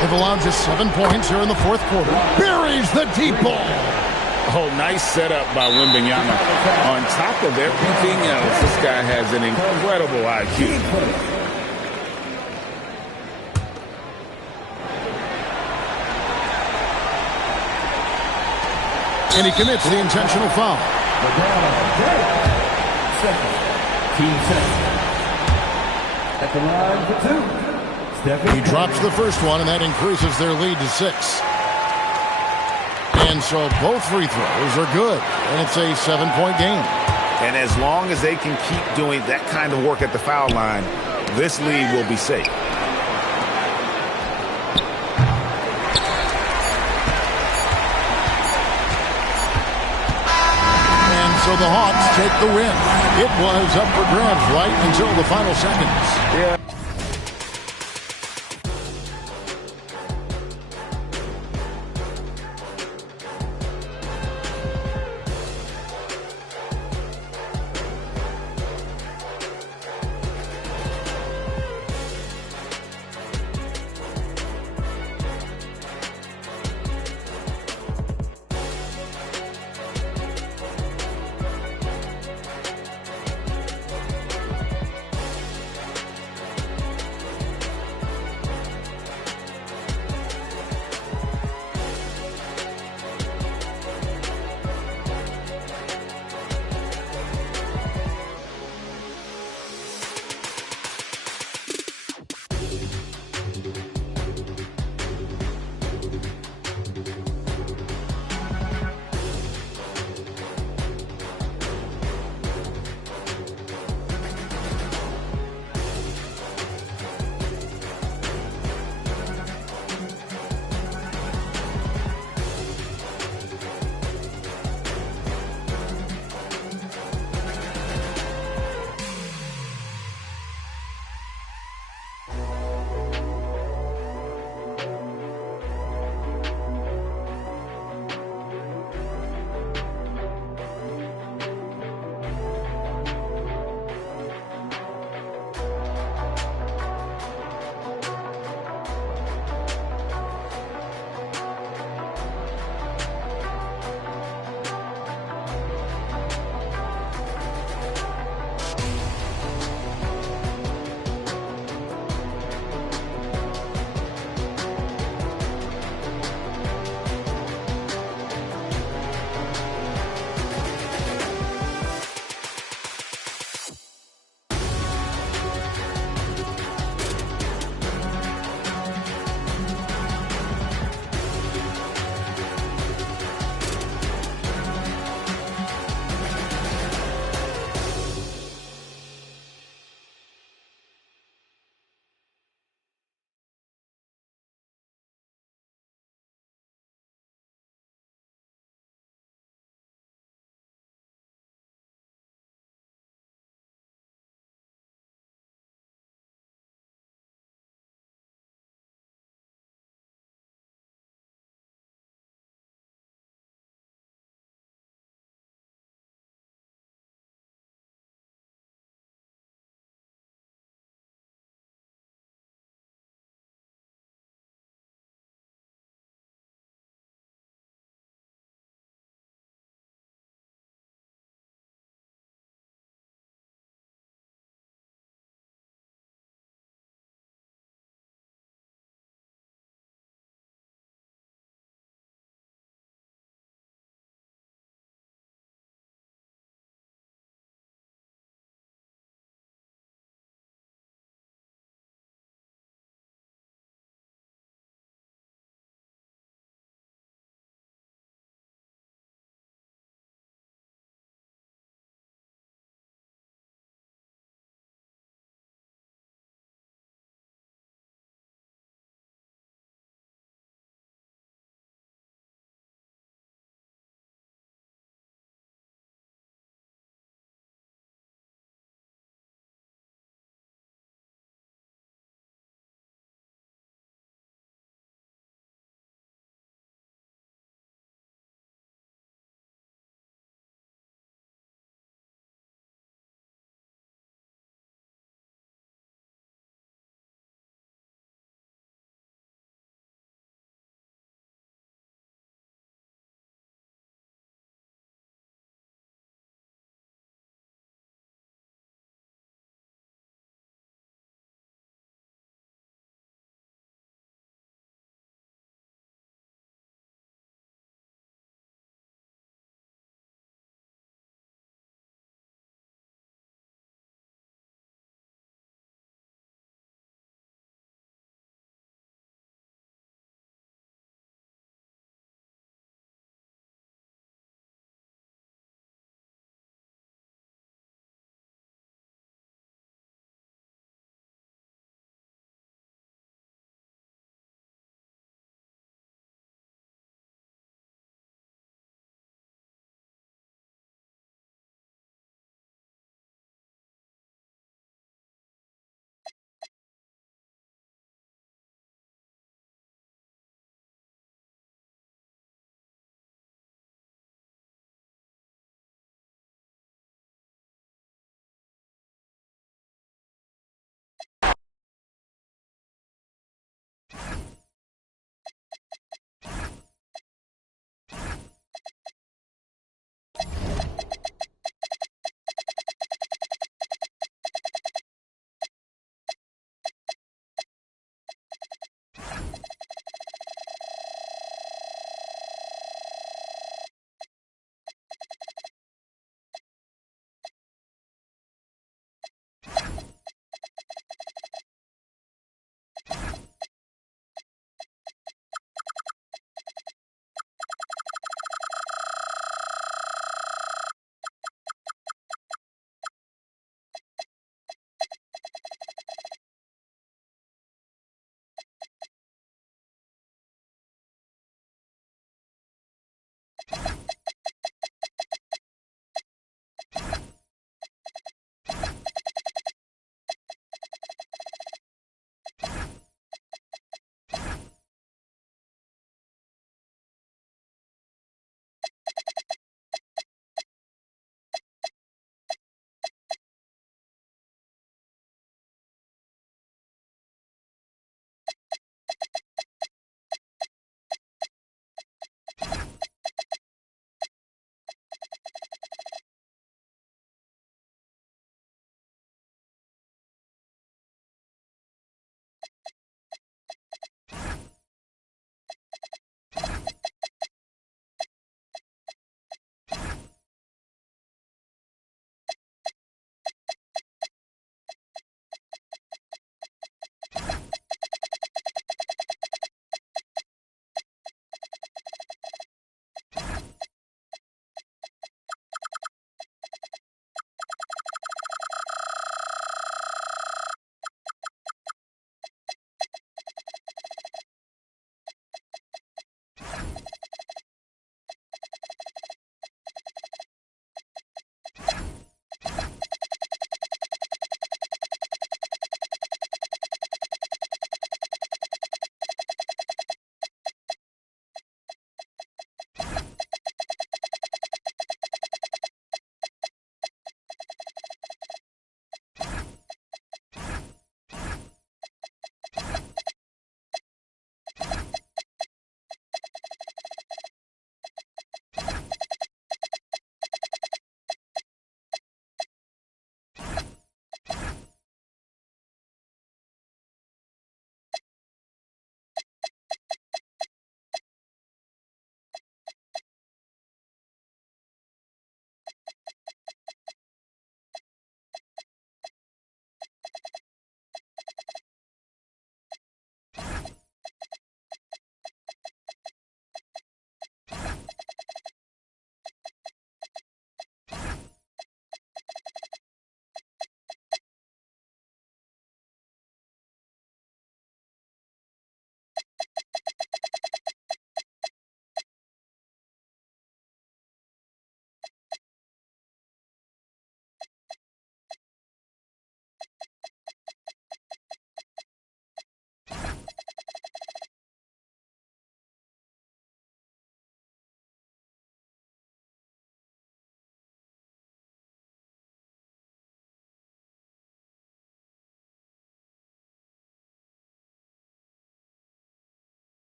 They've allowed just 7 points here in the fourth quarter. Buries the deep ball. Oh, nice setup by Wembanyama. On top of everything else, this guy has an incredible IQ. And he commits the intentional foul. Team second. At the line for 2. He drops the first one, and that increases their lead to 6. And so both free throws are good, and it's a 7-point game. And as long as they can keep doing that kind of work at the foul line, this lead will be safe. So the Hawks take the win. It was up for grabs right until the final seconds. Yeah.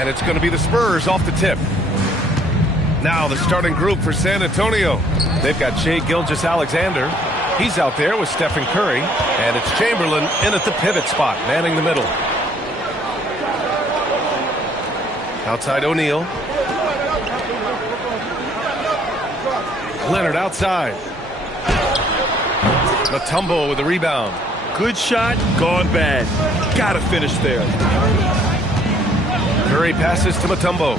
And it's going to be the Spurs off the tip. Now the starting group for San Antonio. They've got Shai Gilgeous-Alexander. He's out there with Stephen Curry. And it's Chamberlain in at the pivot spot, manning the middle. Outside O'Neal. Leonard outside. Mutombo with the rebound. Good shot, gone bad. Gotta finish there. Curry passes to Mutombo.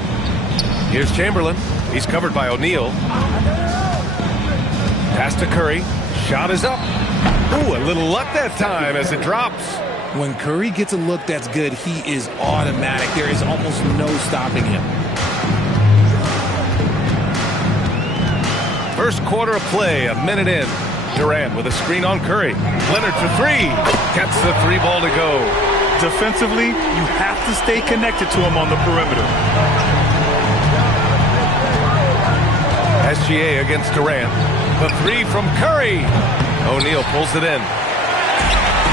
Here's Chamberlain. He's covered by O'Neal. Pass to Curry. Shot is up. Ooh, a little luck that time as it drops. When Curry gets a look that's good, he is automatic. There is almost no stopping him. First quarter of play, a minute in. Durant with a screen on Curry. Leonard for three. Gets the three ball to go. Defensively, you have to stay connected to him on the perimeter. SGA against Durant. The three from Curry. O'Neal pulls it in.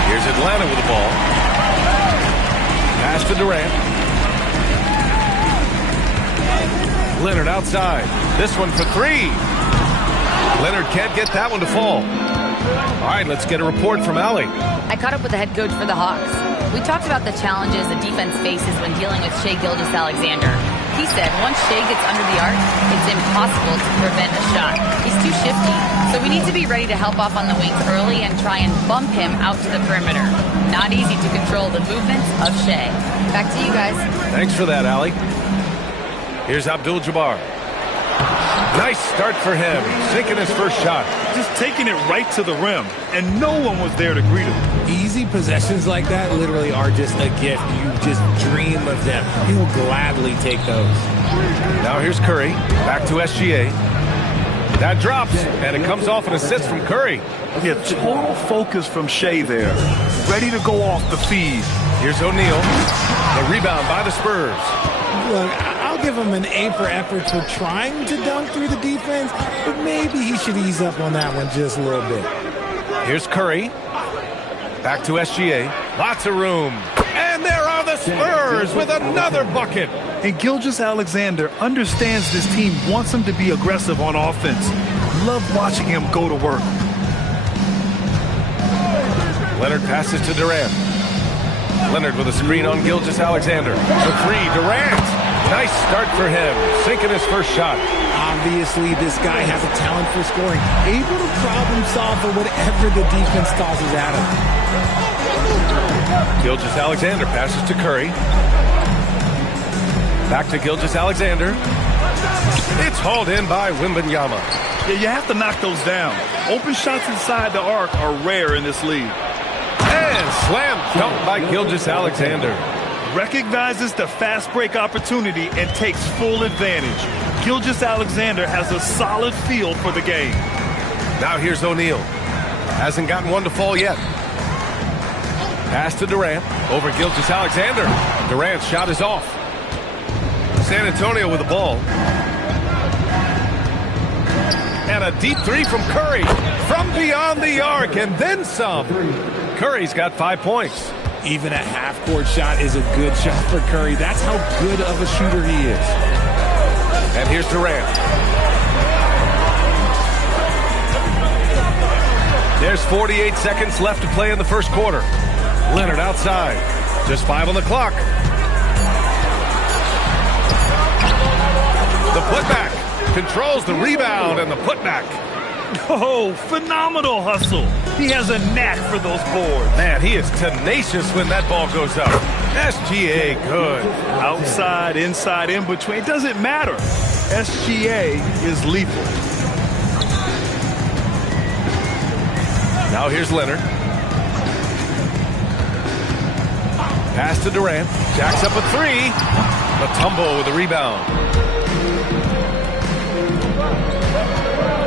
Here's Atlanta with the ball. Pass to Durant. Leonard outside. This one for three. Leonard can't get that one to fall. All right, let's get a report from Allie. I caught up with the head coach for the Hawks. We talked about the challenges the defense faces when dealing with Shai Gilgeous-Alexander. He said once Shai gets under the arc, it's impossible to prevent a shot. He's too shifty, so we need to be ready to help off on the wings early and try and bump him out to the perimeter. Not easy to control the movements of Shai. Back to you guys. Thanks for that, Allie. Here's Abdul-Jabbar. Nice start for him, sinking his first shot. Just taking it right to the rim, and no one was there to greet him. Easy possessions like that literally are just a gift. You just dream of them. He will gladly take those. Now here's Curry, back to SGA. That drops, and it comes off an assist from Curry. Yeah, total focus from Shai there. Ready to go off the feed. Here's O'Neal. The rebound by the Spurs. Look, I'll give him an A for effort for trying to dunk through the defense, but maybe he should ease up on that one just a little bit. Here's Curry. Back to SGA. Lots of room. And there are the Spurs with another bucket. And Gilgeous-Alexander understands this team wants him to be aggressive on offense. Love watching him go to work. Leonard passes to Durant. Leonard with a screen on Gilgeous-Alexander. The three, Durant. Nice start for him, sinking his first shot. Obviously, this guy has a talent for scoring. Able to problem solve for whatever the defense tosses at him. Gilgeous-Alexander passes to Curry. Back to Gilgeous-Alexander. It's hauled in by Wembanyama. Yeah, you have to knock those down. Open shots inside the arc are rare in this league. And slam dunk by Gilgeous-Alexander. Recognizes the fast break opportunity and takes full advantage. Gilgeous-Alexander has a solid feel for the game. Now here's O'Neal. Hasn't gotten one to fall yet. Pass to Durant. Over Gilgeous-Alexander. Durant's shot is off. San Antonio with the ball. And a deep three from Curry. From beyond the arc and then some. Curry's got 5 points. Even a half-court shot is a good shot for Curry. That's how good of a shooter he is. And here's Durant. There's 48 seconds left to play in the first quarter. Leonard outside. Just 5 on the clock. The putback. Controls the rebound and the putback. Oh, phenomenal hustle. He has a knack for those boards. Man, he is tenacious when that ball goes up. SGA, good. Outside, inside, in between, it doesn't matter. SGA is lethal. Now here's Leonard. Pass to Durant. Jacks up a three. Mutombo with the rebound.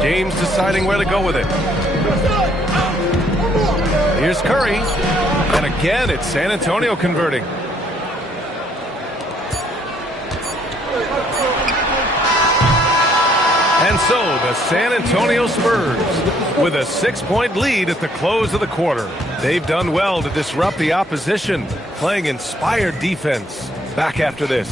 James deciding where to go with it. Here's Curry. And again, it's San Antonio converting. And so the San Antonio Spurs with a 6-point lead at the close of the quarter. They've done well to disrupt the opposition, playing inspired defense. Back after this.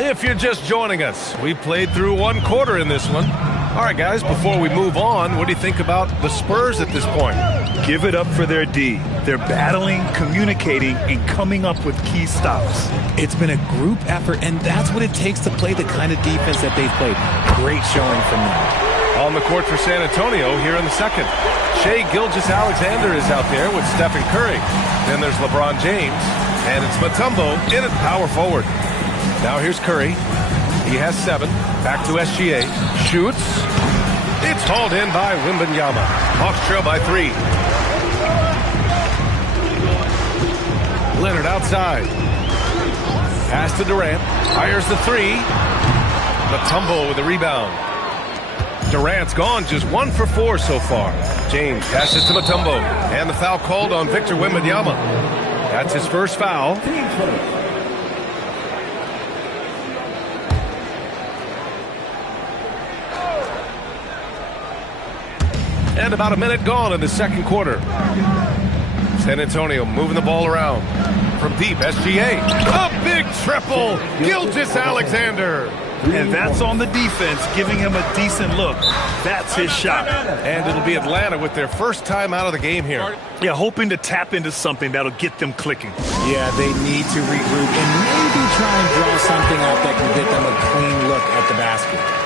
If you're just joining us, we played through one quarter in this one. All right, guys, before we move on, what do you think about the Spurs at this point? Give it up for their D. They're battling, communicating, and coming up with key stops. It's been a group effort, and that's what it takes to play the kind of defense that they've played. Great showing from them. On the court for San Antonio here in the second. Shai Gilgeous-Alexander is out there with Stephen Curry. Then there's LeBron James, and it's Mutombo in at power forward. Now here's Curry. He has 7. Back to SGA. Shoots. It's hauled in by Wembanyama. Hawks trail by 3. Leonard outside. Pass to Durant. Fires the 3. Mutombo with the rebound. Durant's gone just 1 for 4 so far. James passes to Mutombo. And the foul called on Victor Wembanyama. That's his first foul. And about a minute gone in the second quarter. San Antonio moving the ball around. From deep, SGA. A big triple. Gilgeous-Alexander. And that's on the defense, giving him a decent look. That's his shot. And it'll be Atlanta with their first time out of the game here. Yeah, hoping to tap into something that'll get them clicking. Yeah, they need to regroup and maybe try and draw something out that can get them a clean look at the basket.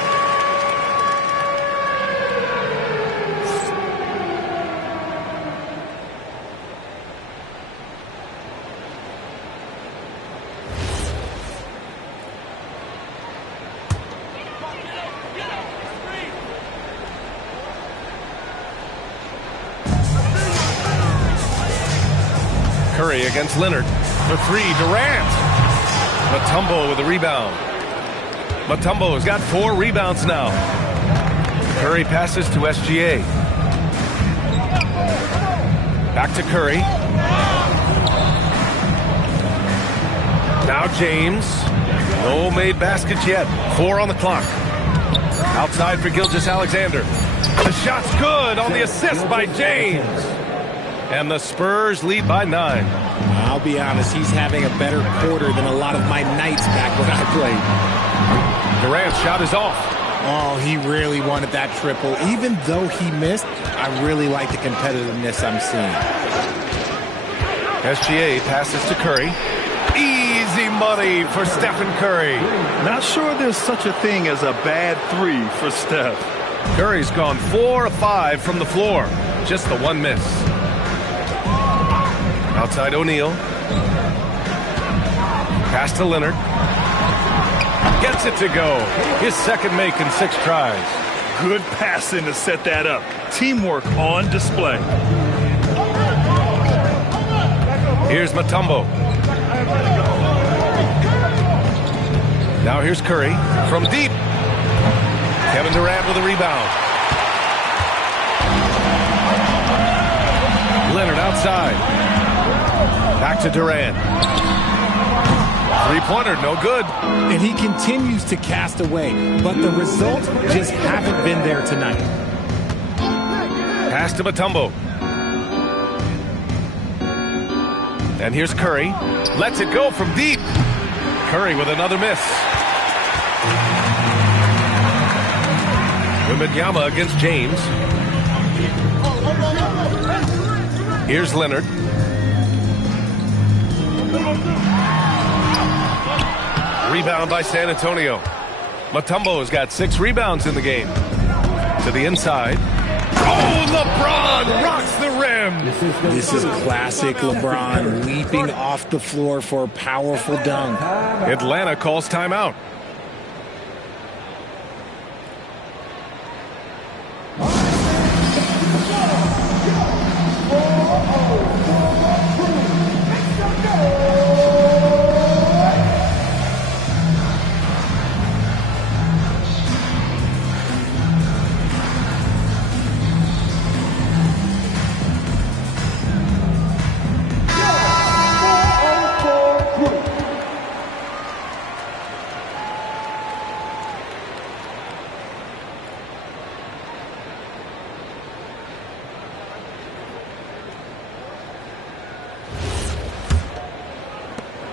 Curry against Leonard. The 3, Durant. Mutombo with the rebound. Mutombo has got 4 rebounds now. Curry passes to SGA. Back to Curry. Now James. No made baskets yet. 4 on the clock. Outside for Gilgeous-Alexander. The shot's good on the assist by James. And the Spurs lead by 9. I'll be honest, he's having a better quarter than a lot of my nights back when I played. Durant's shot is off. Oh, he really wanted that triple. Even though he missed, I really like the competitiveness I'm seeing. SGA passes to Curry. Easy money for Stephen Curry. Not sure there's such a thing as a bad 3 for Steph. Curry's gone 4 of 5 from the floor. Just the 1 miss. Outside O'Neal. Pass to Leonard. Gets it to go. His second make in 6 tries. Good passing to set that up. Teamwork on display. Here's Mutombo. Now here's Curry from deep. Kevin Durant with a rebound. Leonard outside. Back to Durant. 3-pointer, no good. And he continues to cast away, but the results just haven't been there tonight. Pass to Mutombo. And here's Curry. Lets it go from deep. Curry with another miss. Wembanyama against James. Here's Leonard. Rebound by San Antonio. Mutombo has got 6 rebounds in the game. To the inside. Oh, LeBron rocks the rim. This is classic LeBron leaping off the floor for a powerful dunk. Atlanta calls timeout.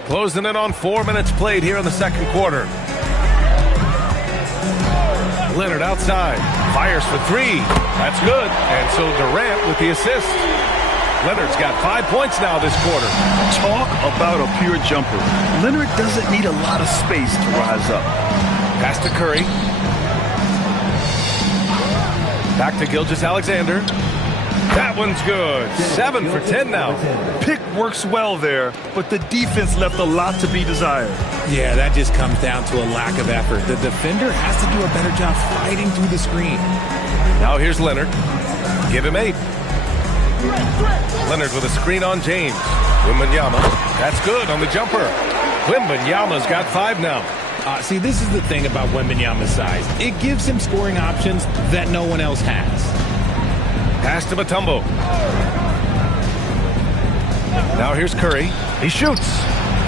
Closing in on 4 minutes played here in the second quarter. Leonard outside. Fires for three. That's good. And so Durant with the assist. Leonard's got 5 points now this quarter. Talk about a pure jumper. Leonard doesn't need a lot of space to rise up. Pass to Curry. Back to Gilgeous-Alexander. That one's good. 7 for 10 now. Pick works well there, but the defense left a lot to be desired. Yeah, that just comes down to a lack of effort. The defender has to do a better job fighting through the screen. Now here's Leonard. Give him 8. Leonard with a screen on James. Wembanyama. That's good on the jumper. Wembanyama's got 5 now. See, this is the thing about Wembanyama's size. It gives him scoring options that no one else has. Pass to Mutombo. Now here's Curry. He shoots.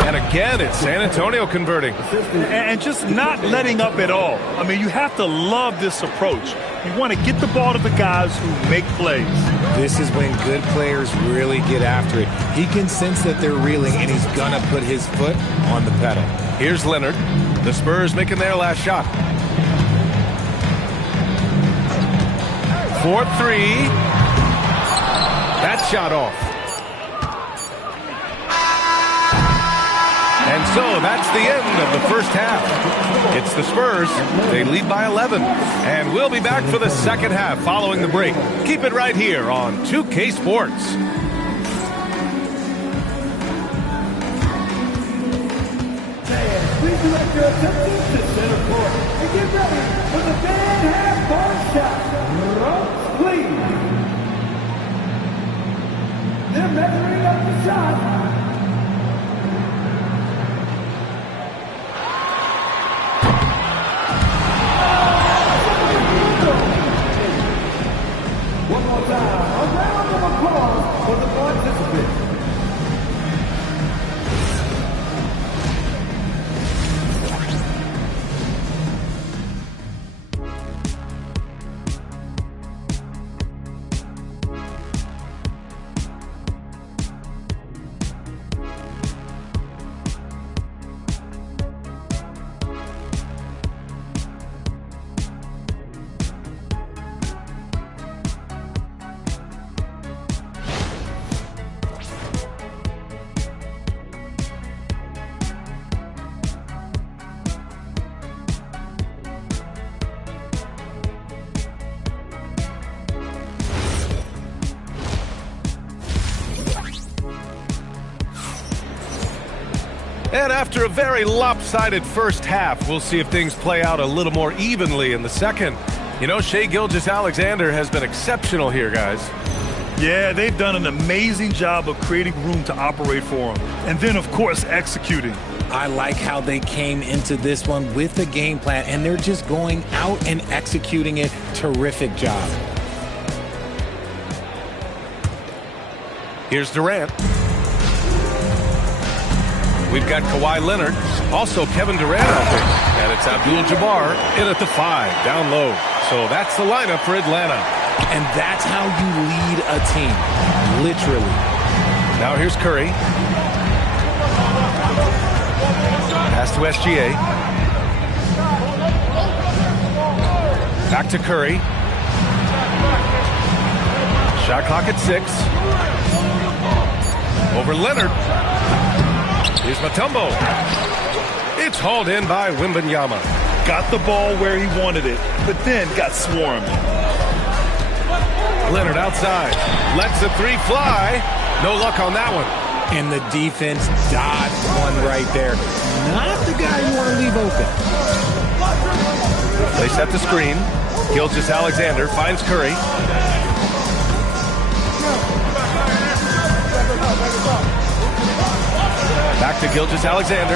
And again, it's San Antonio converting. And just not letting up at all. I mean, you have to love this approach. You want to get the ball to the guys who make plays. This is when good players really get after it. He can sense that they're reeling, and he's going to put his foot on the pedal. Here's Leonard. The Spurs making their last shot. 4-3. That shot off. And so that's the end of the first half. It's the Spurs. They lead by 11. And we'll be back for the second half following the break. Keep it right here on 2K Sports. Please direct your attention to center court and get ready for the band half-court shot. Ropes, please. They're measuring up the shot. One more time, a round of applause for the participants. And after a very lopsided first half, we'll see if things play out a little more evenly in the second. You know, Shai Gilgeous-Alexander has been exceptional here, guys. Yeah, they've done an amazing job of creating room to operate for him. And then, of course, executing. I like how they came into this one with a game plan, and they're just going out and executing it. Terrific job. Here's Durant. We've got Kawhi Leonard, also Kevin Durant out there. And it's Abdul-Jabbar in at the 5, down low. So that's the lineup for Atlanta. And that's how you lead a team, literally. Now here's Curry. Pass to SGA. Back to Curry. Shot clock at 6. Over Leonard. Here's Mutombo. It's hauled in by Wembanyama. Got the ball where he wanted it, but then got swarmed. Leonard outside. Lets the 3 fly. No luck on that one. And the defense dodged one right there. Not the guy you want to leave open. They set the screen. Gilgeous-Alexander finds Curry. Back to Gilgeous-Alexander.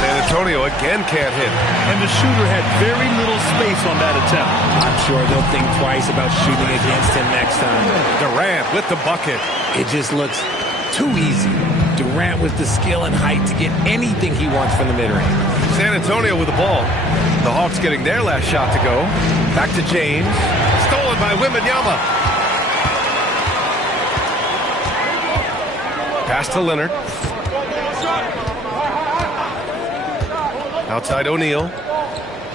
San Antonio again can't hit. And the shooter had very little space on that attempt. I'm sure they'll think twice about shooting against him next time. Durant with the bucket. It just looks too easy. Durant with the skill and height to get anything he wants from the mid-range. San Antonio with the ball. The Hawks getting their last shot to go. Back to James. Stolen by Wembanyama. Pass to Leonard. Outside O'Neal.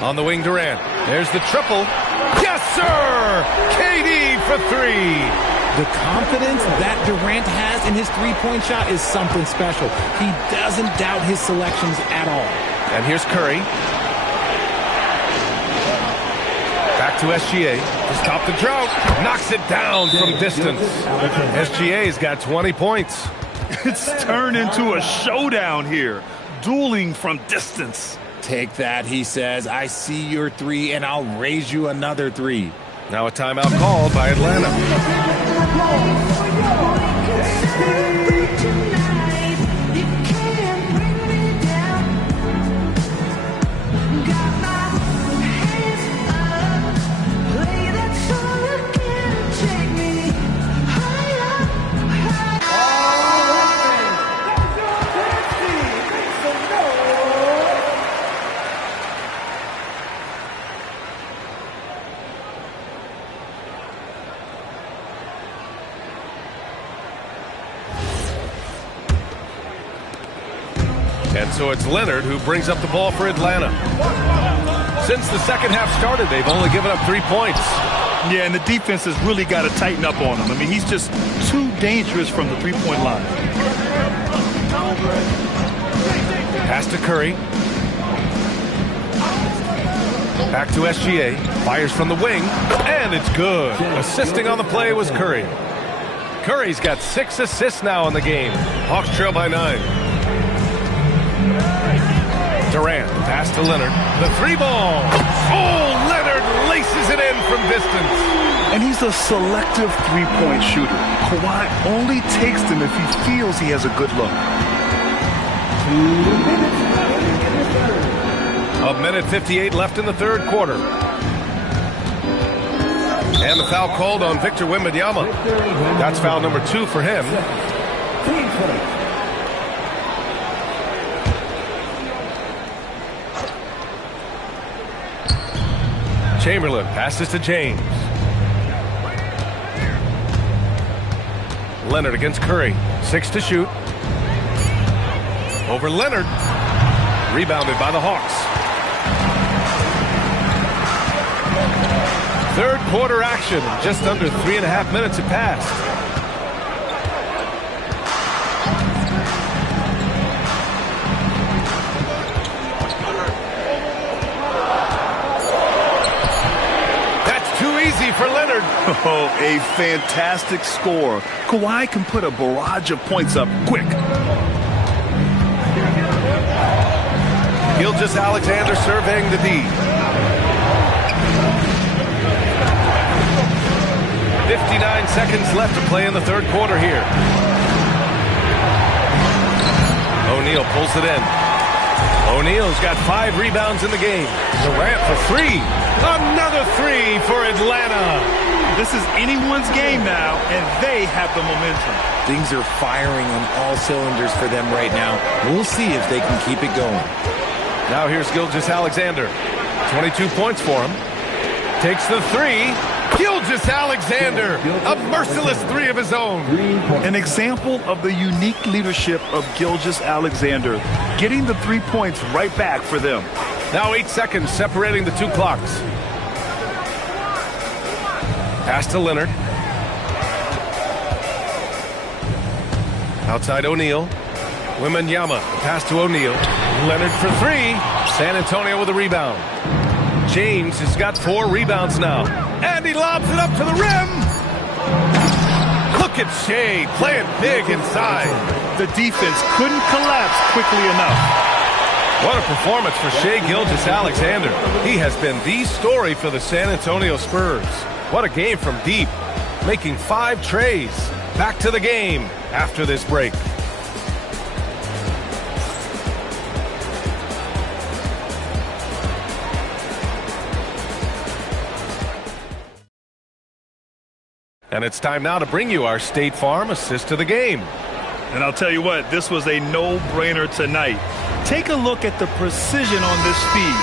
On the wing, Durant. There's the triple. Yes, sir! KD for three. The confidence that Durant has in his three-point shot is something special. He doesn't doubt his selections at all. And here's Curry. Back to SGA to stop the drought. Knocks it down from distance. SGA's got 20 points. It's turned into a showdown here. Dueling from distance. Take that, he says. I see your three, and I'll raise you another three. Now a timeout called by Atlanta. And so it's Leonard who brings up the ball for Atlanta. Since the second half started, they've only given up 3 points. Yeah, and the defense has really got to tighten up on him. I mean, he's just too dangerous from the three-point line. Pass to Curry. Back to SGA. Fires from the wing, and it's good. Assisting on the play was Curry. Curry's got 6 assists now in the game. Hawks trail by 9. Durant, pass to Leonard. The three ball. Oh, Leonard laces it in from distance. And he's a selective three-point shooter. Kawhi only takes them if he feels he has a good look. 1:58 left in the third quarter. And the foul called on Victor Wembanyama. That's foul number 2 for him. Chamberlain passes to James. Leonard against Curry. 6 to shoot. Over Leonard. Rebounded by the Hawks. Third quarter action. Just under 3.5 minutes have passed. For Leonard. Oh, a fantastic score. Kawhi can put a barrage of points up quick. Gilgeous-Alexander surveying the D. 59 seconds left to play in the third quarter here. O'Neal pulls it in. O'Neal's got 5 rebounds in the game. Durant for 3. Another 3 for Atlanta. This is anyone's game now, and they have the momentum. Things are firing on all cylinders for them right now. We'll see if they can keep it going. Now here's Gilgeous-Alexander. 22 points for him. Takes the 3. Gilgeous-Alexander, a merciless 3 of his own. An example of the unique leadership of Gilgeous-Alexander, getting the 3 points right back for them. Now 8 seconds separating the 2 clocks. Pass to Leonard. Outside O'Neal. Wembanyama, pass to O'Neal. Leonard for 3. San Antonio with a rebound. James has got 4 rebounds now. And he lobs it up to the rim. Look at Shea playing big inside. The defense couldn't collapse quickly enough. What a performance for Shai Gilgeous-Alexander. He has been the story for the San Antonio Spurs. What a game from deep, making 5 trays. Back to the game after this break. And it's time now to bring you our State Farm assist of the game. And I'll tell you what, this was a no-brainer tonight. Take a look at the precision on this feed.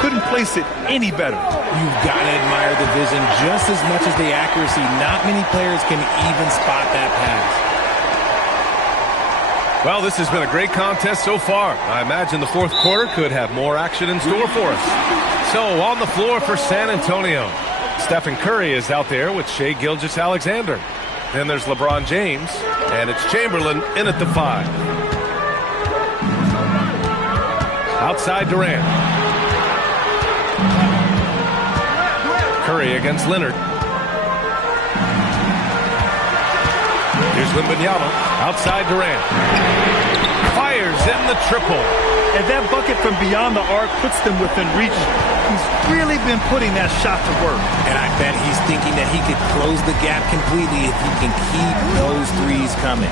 Couldn't place it any better. You've got to admire the vision just as much as the accuracy. Not many players can even spot that pass. Well, this has been a great contest so far. I imagine the fourth quarter could have more action in store for us. So, on the floor for San Antonio, Stephen Curry is out there with Shai Gilgeous-Alexander. Then there's LeBron James, and it's Chamberlain in at the 5. Outside Durant. Curry against Leonard. Here's Wembanyama. Outside Durant. Fires in the triple. And that bucket from beyond the arc puts them within reach. He's really been putting that shot to work. And I bet he's thinking that he could close the gap completely if he can keep those threes coming.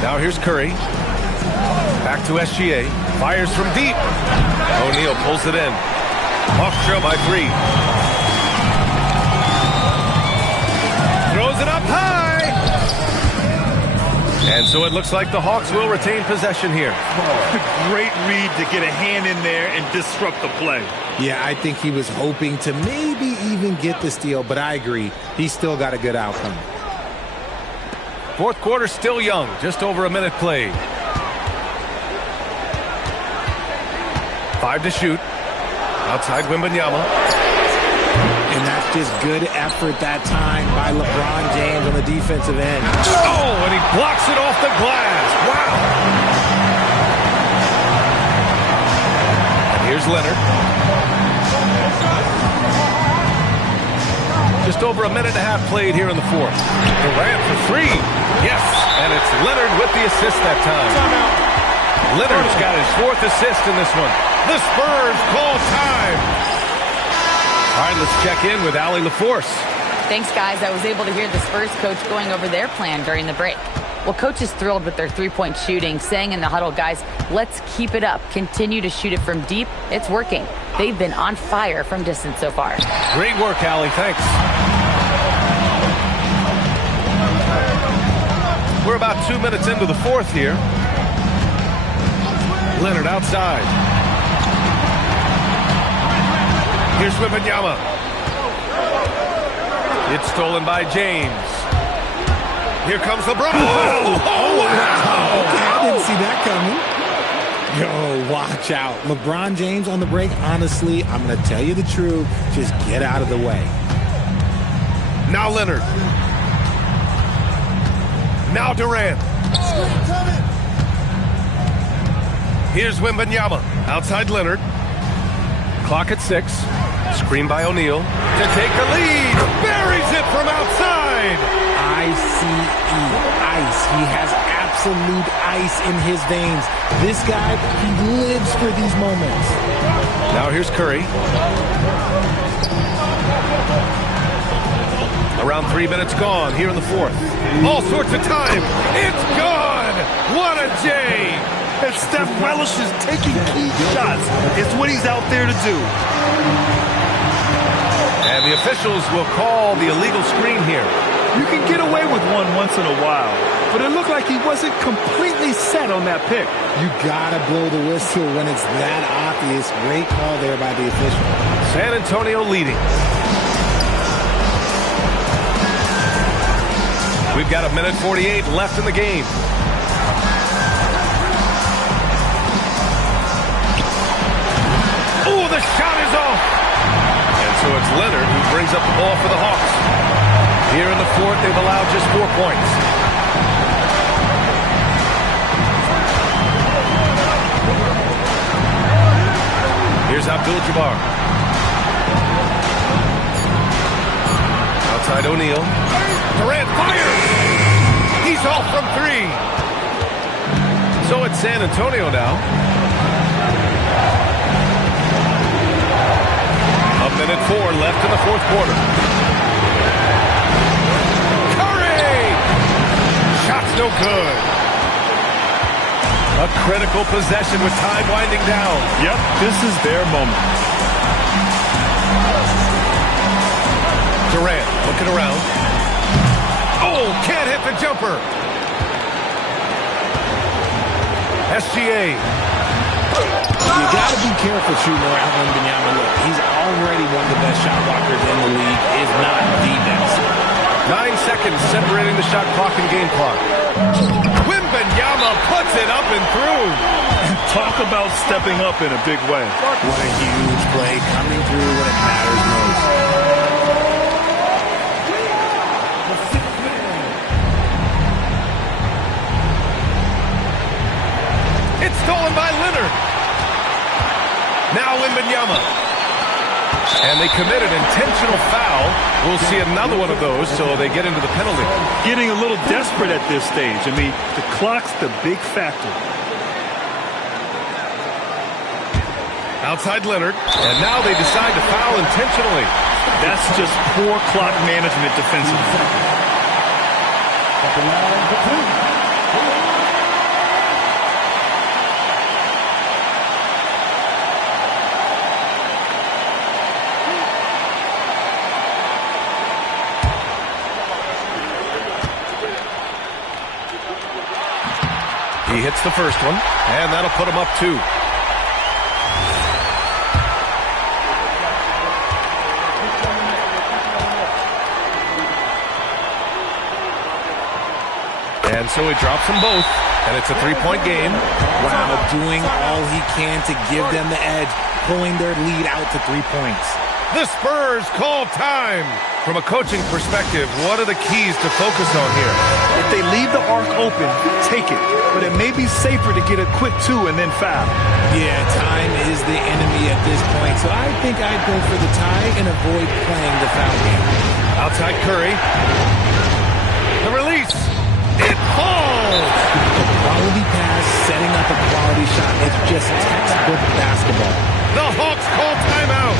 Now here's Curry. Back to SGA. Fires from deep. O'Neal pulls it in. Hawks trail by 3. Throws it up high. And so it looks like the Hawks will retain possession here. Great read to get a hand in there and disrupt the play. Yeah, I think he was hoping to maybe even get the steal, but I agree. He's still got a good outcome. Fourth quarter still young. Just over a minute played. 5 to shoot. Outside Wembanyama. And that's just good effort that time by LeBron James on the defensive end. Oh, and he blocks it off the glass. Wow. And here's Leonard. Just over a minute and a half played here in the fourth. Durant for 3. Yes, and it's Leonard with the assist that time. Leonard's got his 4th assist in this one. The Spurs call time. All right, let's check in with Allie LaForce. Thanks, guys. I was able to hear the Spurs coach going over their plan during the break. Well, coach is thrilled with their three-point shooting, saying in the huddle, guys, let's keep it up. Continue to shoot it from deep. It's working. They've been on fire from distance so far. Great work, Allie. Thanks. We're about 2 minutes into the fourth here. Leonard outside. Here's Wembanyama. It's stolen by James. Here comes LeBron. Oh, wow. Okay, I didn't see that coming. Yo, watch out. LeBron James on the break. Honestly, I'm going to tell you the truth. Just get out of the way. Now Leonard. Now Durant. Here's Wembanyama. Outside Leonard. Clock at 6. Screen by O'Neal to take the lead. Buries it from outside. ICE. Ice. He has absolute ice in his veins. This guy, he lives for these moments. Now here's Curry. Around 3 minutes gone here in the fourth. All sorts of time. It's gone. What a J. And Steph relishes taking key shots. It's what he's out there to do. And the officials will call the illegal screen here. You can get away with one once in a while, but it looked like he wasn't completely set on that pick. You gotta blow the whistle when it's that obvious. Great call there by the official. San Antonio leading. We've got 1:48 left in the game. Oh, the shot is off. And so it's Leonard who brings up the ball for the Hawks. Here in the fourth, they've allowed just 4 points. Here's Abdul-Jabbar. Outside O'Neal. Durant fires! He's off from 3. So it's San Antonio now. 1:04 left in the fourth quarter. Curry! Shot's no good. A critical possession with time winding down. Yep, this is their moment. Durant looking around. Oh, can't hit the jumper. SGA. You got to be careful shooting around Wembanyama. Look, he's already one of the best shot blockers in the league, if not the best. 9 seconds separating the shot clock and game clock. Wembanyama puts it up and through. Talk about stepping up in a big way. What a huge play, coming through when it matters most. It's stolen by Leonard. Now Wembanyama. And they commit an intentional foul. We'll see another one of those, so they get into the penalty. Getting a little desperate at this stage. I mean, the clock's the big factor. Outside Leonard, and now they decide to foul intentionally. That's just poor clock management defensively. He hits the first one, and that'll put him up 2. And so he drops them both, and it's a 3-point game. Wow, doing all he can to give them the edge, pulling their lead out to 3 points. The Spurs call time. From a coaching perspective, what are the keys to focus on here? If they leave the arc open, take it. But it may be safer to get a quick 2 and then foul. Yeah, time is the enemy at this point, so I think I'd go for the tie and avoid playing the foul game. Outside Curry. The release. It falls. A quality pass, setting up a quality shot. It's just textbook basketball. The Hawks call timeout.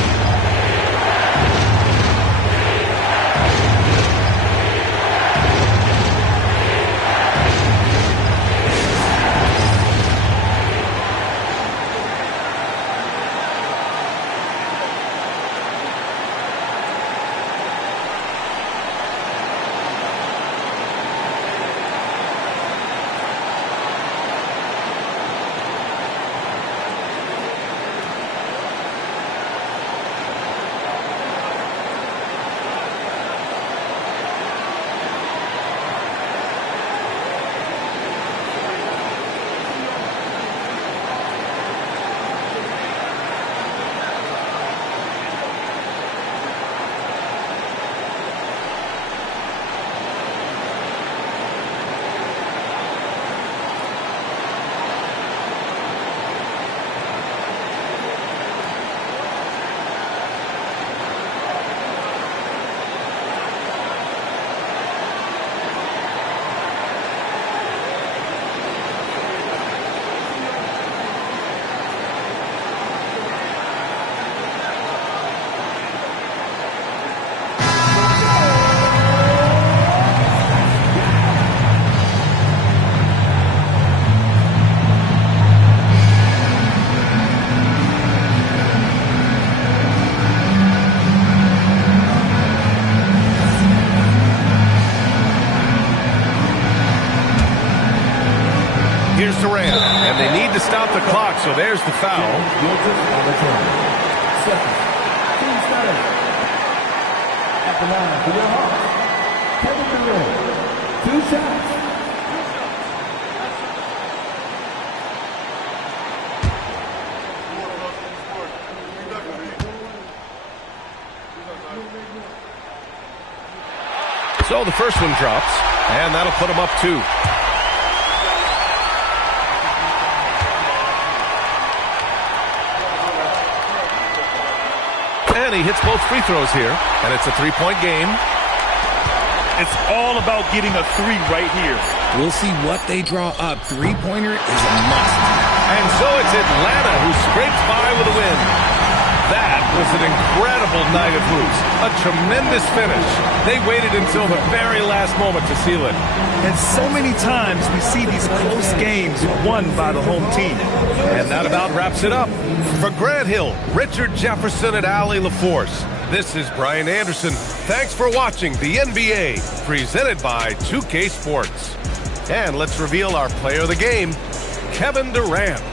Here's Durant, and they need to stop the clock, so there's the foul. At the line for your Hawks, Kevin Durant, 2 shots. So the first one drops, and that'll put him up 2. And he hits both free throws here, and it's a 3-point game. It's all about getting a 3 right here. We'll see what they draw up. 3-pointer is a must. And so it's Atlanta who scrapes by with a win. That was an incredible night of hoops. A tremendous finish. They waited until the very last moment to seal it. And so many times we see these close games won by the home team. And that about wraps it up. For Grant Hill, Richard Jefferson, and Allie LaForce, this is Brian Anderson. Thanks for watching the NBA, presented by 2K Sports. And let's reveal our player of the game, Kevin Durant.